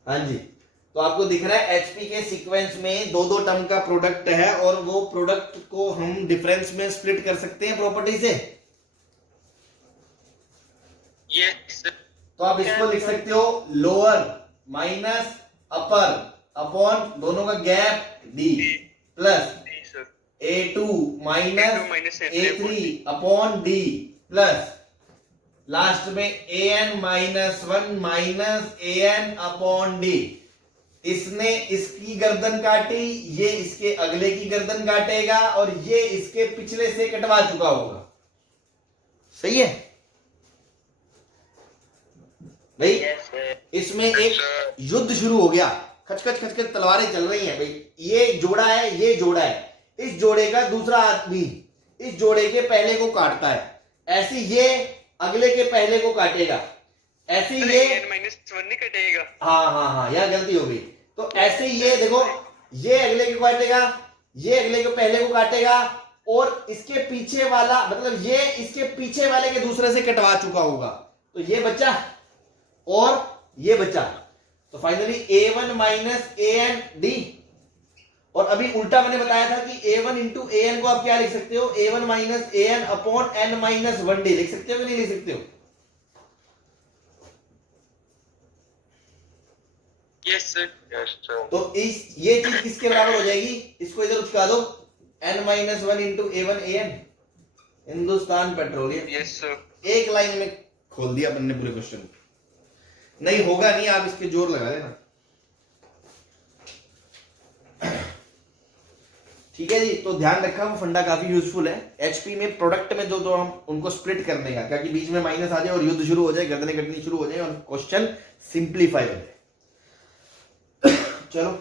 हाँ जी, तो आपको दिख रहा है एचपी के सीक्वेंस में दो दो टर्म का प्रोडक्ट है और वो प्रोडक्ट को हम डिफरेंस में स्प्लिट कर सकते हैं प्रॉपर्टी से। Yes sir. तो आप इसको लिख सकते हो लोअर माइनस अपर अपॉन दोनों का gap D plus sir A2 A2 minus minus A3 upon D plus last में an-1 minus an upon D. इसने इसकी गर्दन काटी, ये इसके अगले की गर्दन काटेगा और ये इसके पिछले से कटवा चुका होगा। सही है भाई? Yes, sir. इसमें एक युद्ध शुरू हो गया, खचखच खचखच तलवारें चल रही हैं भाई। ये जोड़ा है, ये जोड़ा है, इस जोड़े का दूसरा आदमी इस जोड़े के पहले को काटता है, ऐसे ये अगले के पहले को काटेगा, ऐसे ये n-1 नहीं कटेगा। हाँ यहाँ गलती हो गई। तो ऐसे ये देखो, ये अगले को काटेगा, ये अगले को पहले को काटेगा और इसके पीछे वाला मतलब ये इसके पीछे वाले के दूसरे से कटवा चुका होगा। तो ये बच्चा और ये बच्चा, तो finally A1 minus AN D। और अभी उल्टा मैंने बताया था कि A1 इंटू AN को आप क्या लिख सकते हो, A1 minus AN upon N minus 1D लिख सकते हो कि नहीं लिख सकते हो? Yes sir. Yes sir. तो इस ये चीज किसके बराबर हो जाएगी, इसको इधर उचका दो, N minus 1 into A1 AN, Hindustan petroleum. Yes sir. एक लाइन में खोल दिया अपन ने पूरे क्वेश्चन। नहीं होगा नहीं, आप इसके जोर लगा देना। ठीक है जी, तो ध्यान रखा, वो फंडा काफी यूजफुल है एचपी में प्रोडक्ट में जो हम उनको स्प्लिट करने का, ताकि बीच में माइनस आ जाए और युद्ध शुरू हो जाए, गर्दनें कटनी शुरू हो जाए और क्वेश्चन सिंप्लीफाई हो जाए। चलो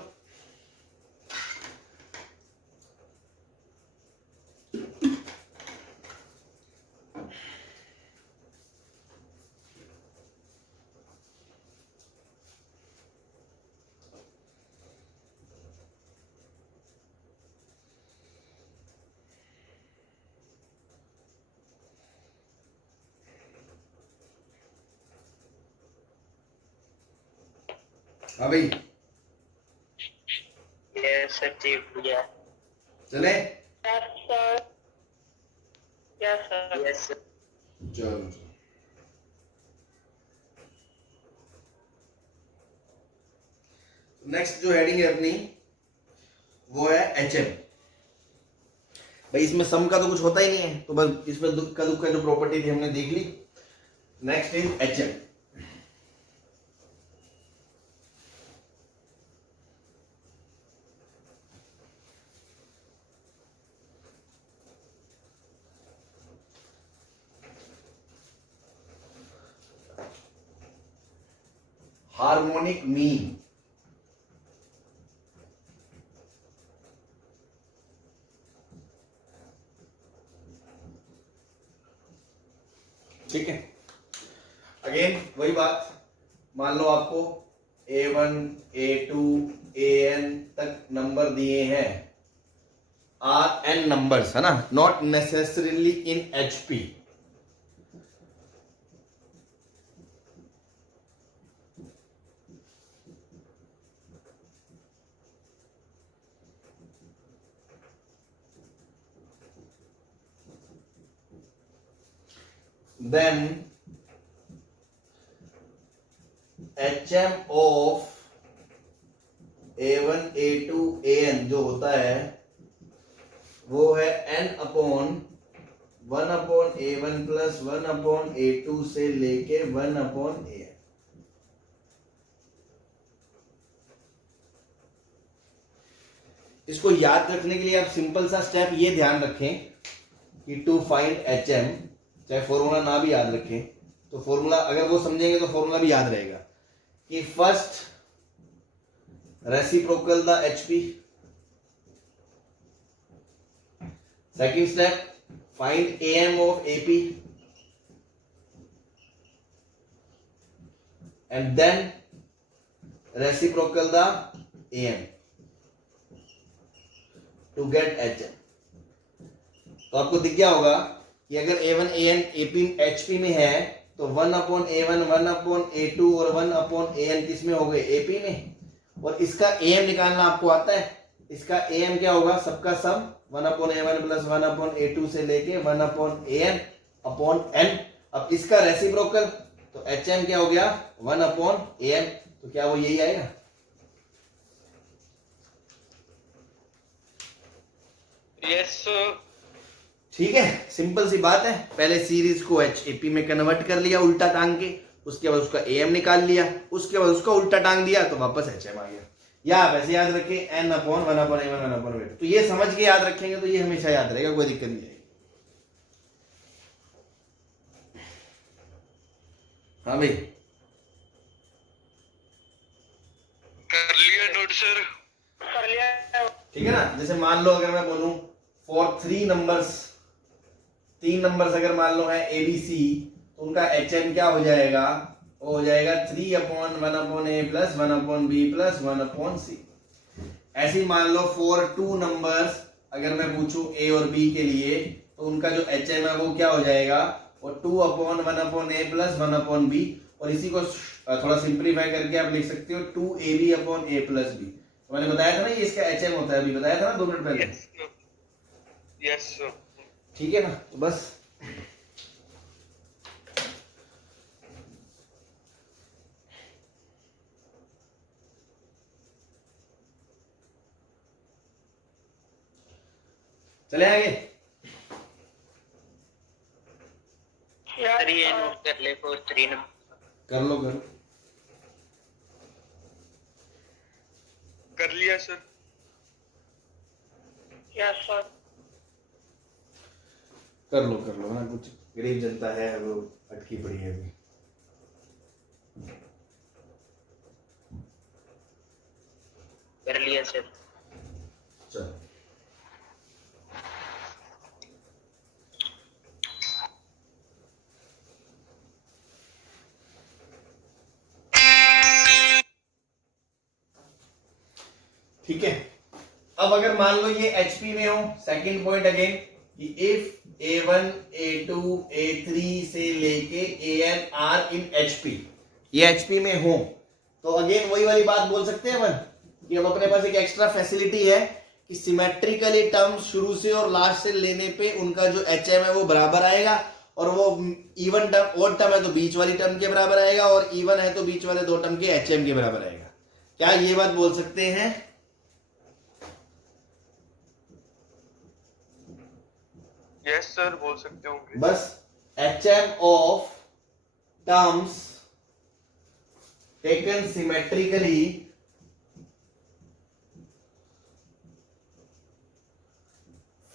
हाँ भाई Yes, sir. ठीक भैया। चले। Yes sir. Yes sir. Yes, sir. चलो नेक्स्ट जो हेडिंग है अपनी वो है HM। भाई इसमें सम का तो कुछ होता ही नहीं है, तो बस इसमें दुख का जो प्रॉपर्टी थी हमने देख ली। Next is HM। Harmonic mean. ठीक है, अगेन वही बात, मान लो आपको A1 A2 AN तक नंबर दिए हैं, आर एन नंबर्स है ना, not necessarily in HP। then HM of A1 A2 AN जो होता है वो है N upon 1/a1 plus 1/a2 से लेके 1/an। इसको याद रखने के लिए आप सिंपल सा स्टेप ये ध्यान रखें कि टू फाइंड HM, चाहे फॉर्मूला ना भी याद रखें तो फॉर्मूला अगर वो समझेंगे तो फॉर्मूला भी याद रहेगा कि first reciprocal the HP, second step find AM of AP, and then reciprocal the AM to get HM। तो आपको दिख गया होगा कि अगर A1 AN AP HP में है तो 1/A1 1/A2 और 1/AN किस में हो गए? AP में। और इसका AM निकालना आपको आता है। इसका AM क्या होगा? सबका सम 1/A1 प्लस 1/A2 से लेके 1/AN अपॉन N। अब इसका रेसिप्रोकल तो HM क्या हो गया? 1/AN। तो क्या वो यही आएगा? Yes sir. ठीक है, सिंपल सी बात है। पहले सीरीज को HAP में कन्वर्ट कर लिया उल्टा टांग के, उसके बाद उसका AM निकाल लिया, उसके बाद उसका उल्टा टांग दिया तो वापस HM आ गया। या आप ऐसे याद रखें N/1/A1 1/A2। तो ये समझ के याद रखेंगे तो ये हमेशा याद रहेगा, कोई दिक्कत नहीं आएगी। हाँ भाई, कर लिया नोट सर। कर लिया। ठीक है ना। जैसे मान लो अगर मैं बोलूं फॉर 3 नंबर्स, 3 नंबर्स अगर मान लो है ABC तो उनका HM क्या हो जाएगा? वो हो जाएगा 3/1/A plus 1/B plus 1/C। ऐसे ही मान लो फॉर 2 नंबर्स अगर मैं पूछूं A और B के लिए तो उनका जो HM है वो क्या हो जाएगा? वो 2/1/A प्लस 1/B। और इसी को थोड़ा सिंप्लीफाई करके आप लिख सकते हो 2AB/A प्लस B। मैंने बताया था ना ये इसका HM होता है, अभी बताया था ना 2 मिनट पहले। Yes sir. ठीक है ना। तो बस चले आगे। सर ये नोट कर ले को 3 नंबर। कर लो कर लिया सर। Yes sir. कर लो ना, कुछ गरीब जनता है वो अटकी पड़ी है अभी। कर लिया सर। चलो ठीक है। अब अगर मान लो ये HP में हो, सेकंड पॉइंट अगेन कि इफ A1 A2 A3 से लेके AN आर इन HP, ये HP में हो तो अगेन वही वाली बात बोल सकते हैं अपन कि अब अपने पास एक एक्स्ट्रा फैसिलिटी है कि सिमेट्रिकली टर्म्स शुरू से और लास्ट से लेने पे उनका जो HM है वो बराबर आएगा, और वो इवन टर्म ऑड टर्म है तो बीच वाली टर्म के बराबर आएगा, और इवन है तो बीच वाले 2 टर्म के HM के बराबर आएगा। क्या ये बात बोल सकते हैं? यस सर, बोल सकते होंगे। बस HM of terms taken symmetrically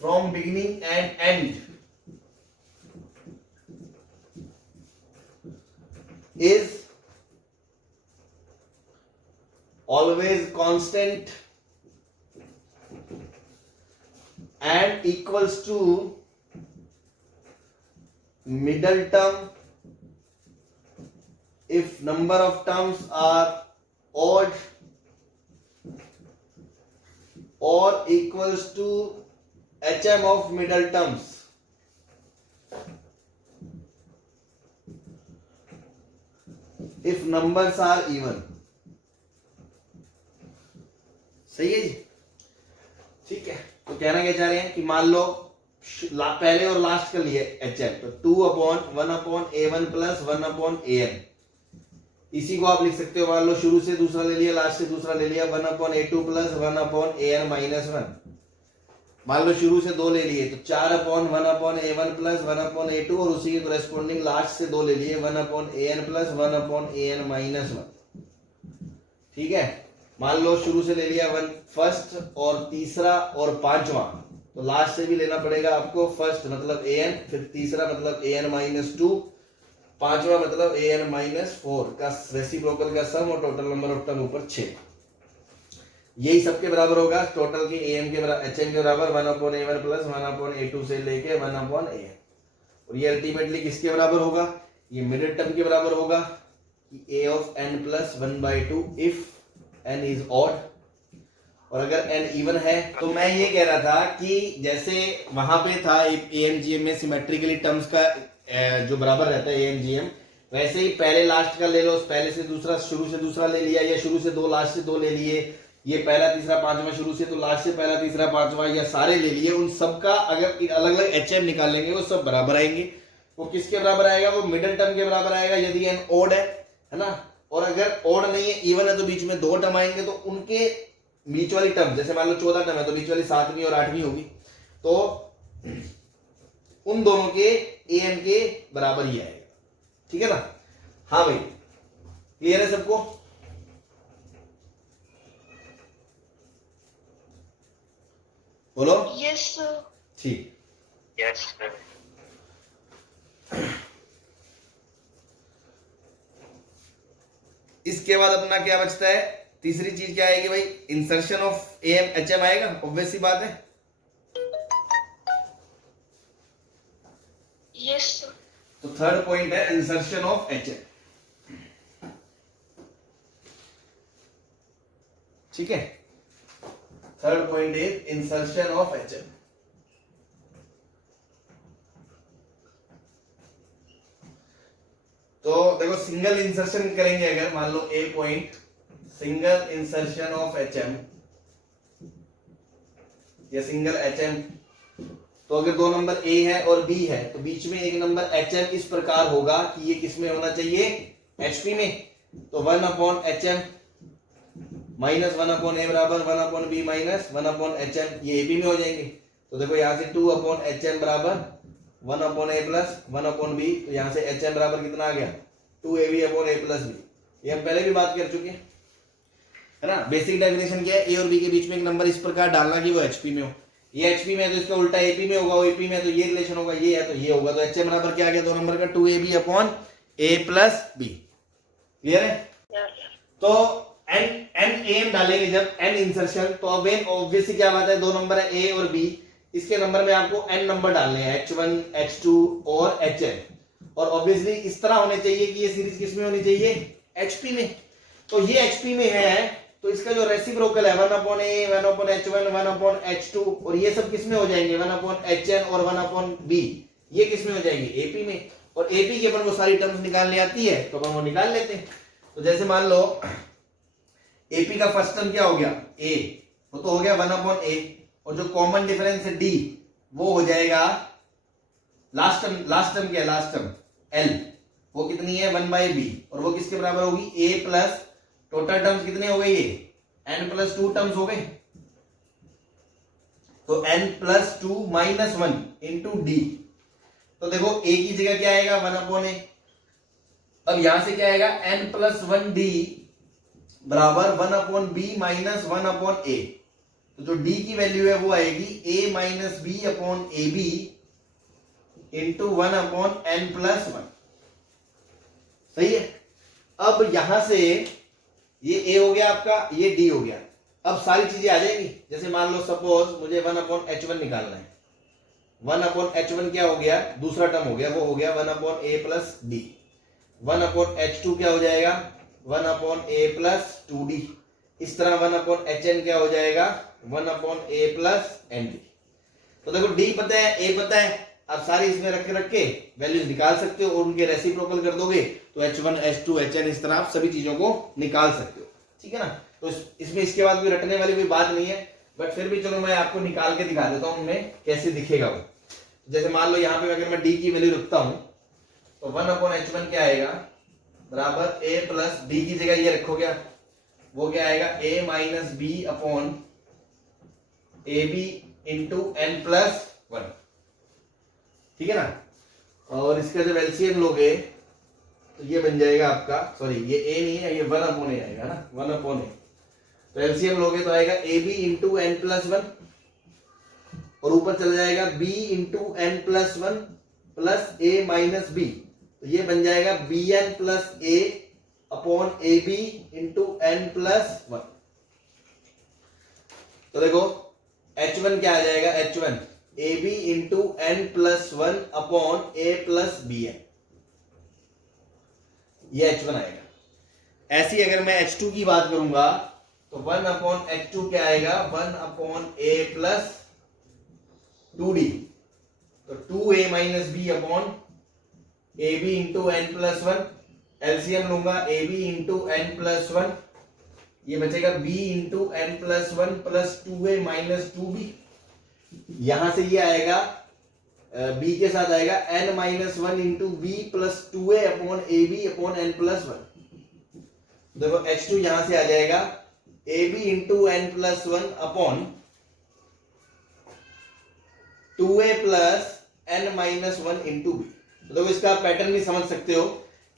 from beginning and end is always constant and equals to middle term if number of terms are odd or equals to HM of middle terms if numbers are even। सही है जी। ठीक है, तो कहना क्या चाह रहे हैं कि मान लो पहले और लास्ट का लिए HM तो 2/1/A1 प्लस 1/AN। इसी को आप लिख सकते हो, मान लो शुरू से दूसरा ले लिया, लास्ट से दूसरा ले लिया, 1/A2 प्लस 1/AN माइनस 1। मान लो शुरू से 2 ले लिए तो 4/1/a1 प्लस 1/a2 और उसी के कोरेस्पोंडिंग लास्ट से 2 ले लिए 1/an प्लस 1/an माइनस 1। ठीक है, मान लो शुरू से ले लिया 1 फर्स्ट और तीसरा और पांचवा, तो लास्ट से भी लेना पड़ेगा आपको। फर्स्ट मतलब an, फिर तीसरा मतलब an माइनस 2, पांचवा मतलब an माइनस 4 का रेसिप्रोकल का सम और टोटल नंबर ऑफ टर्म ऊपर 6। यही सबके बराबर होगा, टोटल के am के बराबर hm के बराबर 1/a1 प्लस 1/a2 से लेके 1/an। और ये अल्टीमेटली किसके बराबर होगा? ये मिडिल टर्म के बराबर होगा कि a of n plus 1/2 if n is odd. और अगर n इवन है तो मैं ये कह रहा था कि जैसे वहां पे था AMGM में सिमेट्रिकली टर्म्स का जो बराबर रहता है AMGM, वैसे ही पहले लास्ट का ले लो, पहले से दूसरा शुरू से दूसरा ले लिया, या शुरू से 2 लास्ट से 2 ले लिए, ये पहला तीसरा पांचवा शुरू से तो लास्ट से पहला तीसरा पांचवा, या सारे ले लिए, उन सब का अगर अलग अलग HM निकालेंगे वो सब बराबर आएंगे। वो किसके बराबर आएगा? वो मिडिल टर्म के बराबर आएगा यदि n ओड है ना। और अगर ओड नहीं है, इवन है, तो बीच में 2 टर्म आएंगे, तो उनके बीच वाली टर्म, जैसे मान लो 14 टर्म है तो बीच वाली 7वीं और 8वीं होगी, तो उन दोनों के am के बराबर ही आएगा। ठीक है ना? हाँ भाई, क्लियर है सबको? बोलो। Yes sir. ठीक, यस सर। इसके बाद अपना क्या बचता है? तीसरी चीज क्या आएगी भाई? इंसर्शन ऑफ AM HM आएगा, ऑब्वियस सी बात है। Yes sir. तो थर्ड पॉइंट है इंसर्शन ऑफ HM। ठीक है, third point is insertion of HM। तो देखो, सिंगल इंसर्शन करेंगे अगर, मान लो A point single insertion of HM या सिंगल HM, तो अगर 2 नंबर A है और B है तो बीच में एक नंबर HM इस प्रकार होगा कि ये किसमें होना चाहिए? HP में। तो 1/HM माइनस 1/a बराबर 1/b माइनस 1/HM, ये AB में हो जाएंगे। तो देखो यहाँ से 2/HM बराबर 1/a प्लस 1/b, तो यहाँ से HM बराबर कितना आ गया? 2ab/a plus b। ये हम पहले भी बात कर चुके हैं, है ना। बेसिक डेफिनेशन क्या है? A और B के बीच में एक नंबर इस प्रकार डालना कि वो HP में हो। ये HP में है तो इसका उल्टा AP में होगा, वो AP में है तो ये रिलेशन होगा, ये है तो ये होगा। तो HM बराबर क्या आ गया? 2 नंबर का 2ab/a प्लस b। क्लियर है? तो n AM डालेंगे जब n इंसर्शन, तो अब ऑब्वियसली क्या बात है? 2 नंबर है A और B, इसके नंबर में आपको n नंबर डालने हैं, H1 H2 और HN। और ऑब्वियसली इस तरह होने चाहिए कि ये सीरीज किसमें होनी चाहिए? HP में। तो ये HP में है तो इसका जो रेसिप्रोकल है 1/a 1/H1 1/H2 और ये सब किसमें हो जाएंगे? 1/HN और 1/b, ये किसमें हो जाएंगे? AP में। और AP के अपन वो सारी टर्म्स निकालनी आती है तो अपन वो निकाल लेते हैं। तो जैसे मान लो AP का फर्स्ट टर्म क्या हो गया? A, वो तो हो गया 1/a, और जो कॉमन डिफरेंस है D वो हो जाएगा लास्ट टर्म क्या है? लास्ट टर्म L, वो कितनी है? 1/b, और वो किसके बराबर होगी? A प्लस टोटल टर्म्स कितने हो गए? ये n प्लस 2 टर्म्स हो गए, तो n plus 2 minus 1 into D। तो देखो A की जगह क्या आएगा? 1/a। अब यहां से क्या आएगा? n प्लस 1D बराबर 1/b माइनस 1/a। तो जो D की वैल्यू है वो आएगी A minus b/ab into 1/n plus 1। सही है? अब यहां से ये A हो गया आपका, ये D हो गया। अब सारी चीजें आ जाएंगी। जैसे मान लो सपोज मुझे 1/H1 निकालना है, 1/H1 क्या हो गया? दूसरा टर्म हो गया, वो हो गया 1/a प्लस D। 1/H2 क्या हो जाएगा? 1/a plus 2D। इस तरह 1/HN क्या हो जाएगा? 1/a plus ND। तो देखो D पता है, A पता है, आप सारी इसमें रख के वैल्यूज निकाल सकते हो और उनके रेसिप्रोकल कर दोगे तो H1 H2 HN इस तरह आप सभी चीजों को निकाल सकते हो। ठीक है ना? तो इसमें इसके बाद कोई रटने वाली कोई बात नहीं है, बट फिर भी चलो मैं आपको निकाल के दिखा देता हूं उनमें कैसे दिखेगा वो। जैसे मान लो यहाँ पे अगर मैं D की वैल्यू रखता हूं तो 1/H1 क्या आएगा? बराबर A प्लस D की जगह ये रखोगे आप, वो क्या आएगा? A minus b/ab into n plus 1, ठीक है ना। और इसका जब एलसीएम लोगे तो ये बन जाएगा आपका, सॉरी ये a नहीं है, ये 1/a आएगा ना, 1/a। तो एलसीएम लोगे तो आएगा ab इंटू n प्लस 1 और ऊपर चला जाएगा b into n plus 1 plus a minus b, तो ये बन जाएगा bn plus a upon ab into n plus 1। तो देखो h1 क्या आ जाएगा, h1 ab into n plus 1 upon a plus bn, ये h1 आएगा। ऐसी अगर मैं h2 की बात करूंगा तो 1 अपॉन h2 क्या आएगा, 1 अपॉन a प्लस 2d, तो 2a minus b upon ab into n plus 1, LCM लूंगा ab इंटू n प्लस 1, ये बचेगा b into n plus 1 plus 2a minus 2b, यहां से ये आएगा b के साथ आएगा n minus 1 into b plus 2a upon ab upon n plus 1। देखो h2 यहां से आ जाएगा ab into n plus 1 upon 2a plus n minus 1 into b। तो देखो इसका पैटर्न भी समझ सकते हो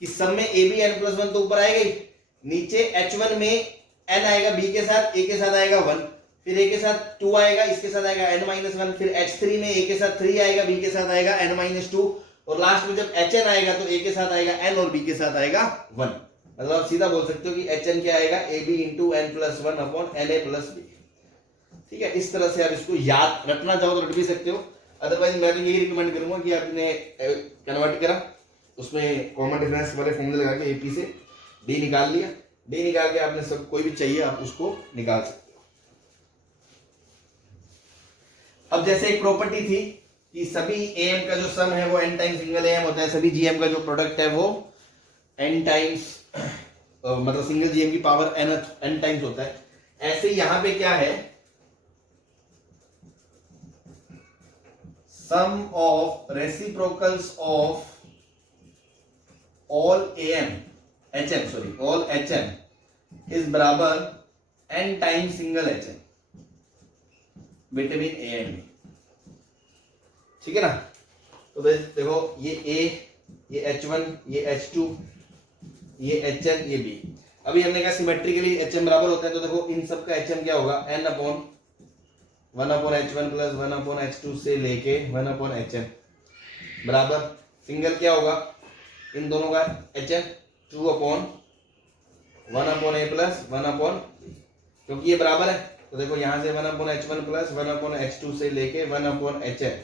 कि सब में ab n प्लस 1 तो ऊपर आएगा ही, नीचे h1 में n आएगा b के साथ, a के साथ आएगा 1, फिर a के साथ 2 आएगा, इसके साथ आएगा n माइनस 1, फिर h3 में a के साथ 3 आएगा, b के साथ आएगा n माइनस 2, और लास्ट में जब hn आएगा तो a के साथ आएगा n और b के साथ आएगा 1। मतलब आप सीधा बोल सकते हो कि hn क्या आएगा, ab into n plus 1 upon na plus b। ठीक है, इस तरह से आप इसको याद रखना चाहो तो रख भी सकते हो, अदरवाइज मैं तो यही रिकमेंड करूंगा कि आपने कन्वर्ट करा, उसमें कॉमन डिफरेंस वाले फॉर्मूले लगा के AP से d निकाल लिया, d निकाल के आपने सब कोई भी चाहिए आप उसको निकाल सकते हो। अब जैसे एक प्रॉपर्टी थी कि सभी am का जो सम है वो n टाइम्स सिंगल am होता है, सभी gm का जो प्रोडक्ट है वो n टाइम्स मतलब सिंगल gm की पावर n टाइम्स होता है। ऐसे यहां पे क्या है, sum of reciprocals of all hm is बराबर n times single hm between a and b, ठीक है ना। तो देखो ये a, ये h1, ये h2, ये hn, ये b। अभी हमने कहा सिमेट्रिकली hm बराबर होता है, तो देखो इन सब का hm क्या होगा, n upon 1 upon h1 plus 1 upon h2 से लेके 1 अपॉन hn बराबर सिंगल क्या होगा, इन दोनों का hn 2 upon 1 upon a plus 1 upon, क्योंकि ये बराबर है तो देखो यहां से 1 upon h1 plus 1 upon h2 से लेके 1 अपॉन hn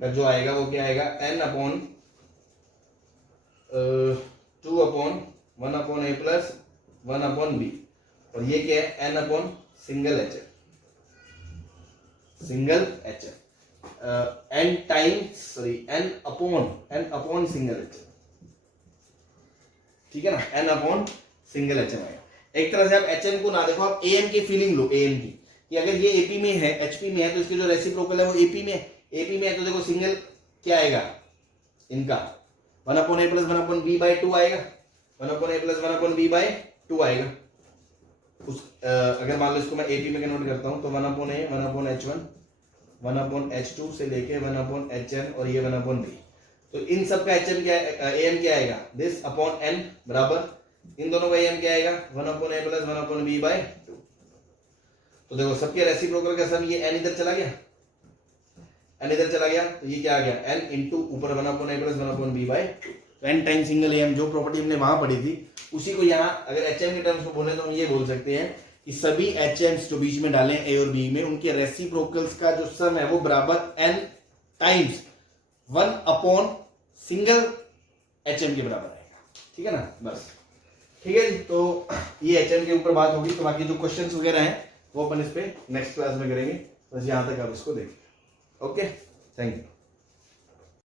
का जो आएगा वो क्या आएगा, n upon 2 upon 1 upon a plus 1 upon b, और ये क्या है, n upon single hn, single hn n times sorry n upon single hn, ठीक है ना, n अपॉन सिंगल hn आएगा। एक तरह से आप hn को ना देखो, आप am की फीलिंग लो, am की, कि अगर ये AP में है, HP में है, तो इसके जो रेसिप्रोकल है वो AP में है, AP में है तो देखो सिंगल क्या आएगा इनका 1 upon a plus 1 upon b by 2 आएगा, 1 upon a plus 1 upon b by 2 आएगा। उस अगर मान लो इसको मैं AP में कन्वर्ट करता हूं तो 1 upon a 1 upon h1 1 upon h2 से लेके 1 अपॉन hn और ये 1 अपॉन b, तो इन सब का hn क्या am क्या आएगा, दिस अपॉन n बराबर इन दोनों का am क्या आएगा 1 upon a plus 1 upon b by 2। तो देखो सबके रेसिप्रोकल का सम, ये n इधर चला गया, n इधर चला गया, तो ये क्या आ गया n इंटू ऊपर 1 upon a plus 1 upon b by 2। तो n टाइम सिंगल am जो प्रॉपर्टी हमने वहां पढ़ी थी उसी को यहाँ अगर hm के टर्म्स में बोले तो हम ये बोल सकते हैं कि सभी hms जो बीच में डालें a और b में, उनके रेसिप्रोकल्स का जो सम है वो बराबर n times 1 upon single hm के बराबर आएगा, ठीक है ना। बस ठीक है जी, तो ये hm के ऊपर बात होगी, तो बाकी जो क्वेश्चंस वगैरह हैं वो अपन इस पे नेक्स्ट क्लास में करेंगे, बस यहाँ तक आप इसको देखिए। Okay, thank you.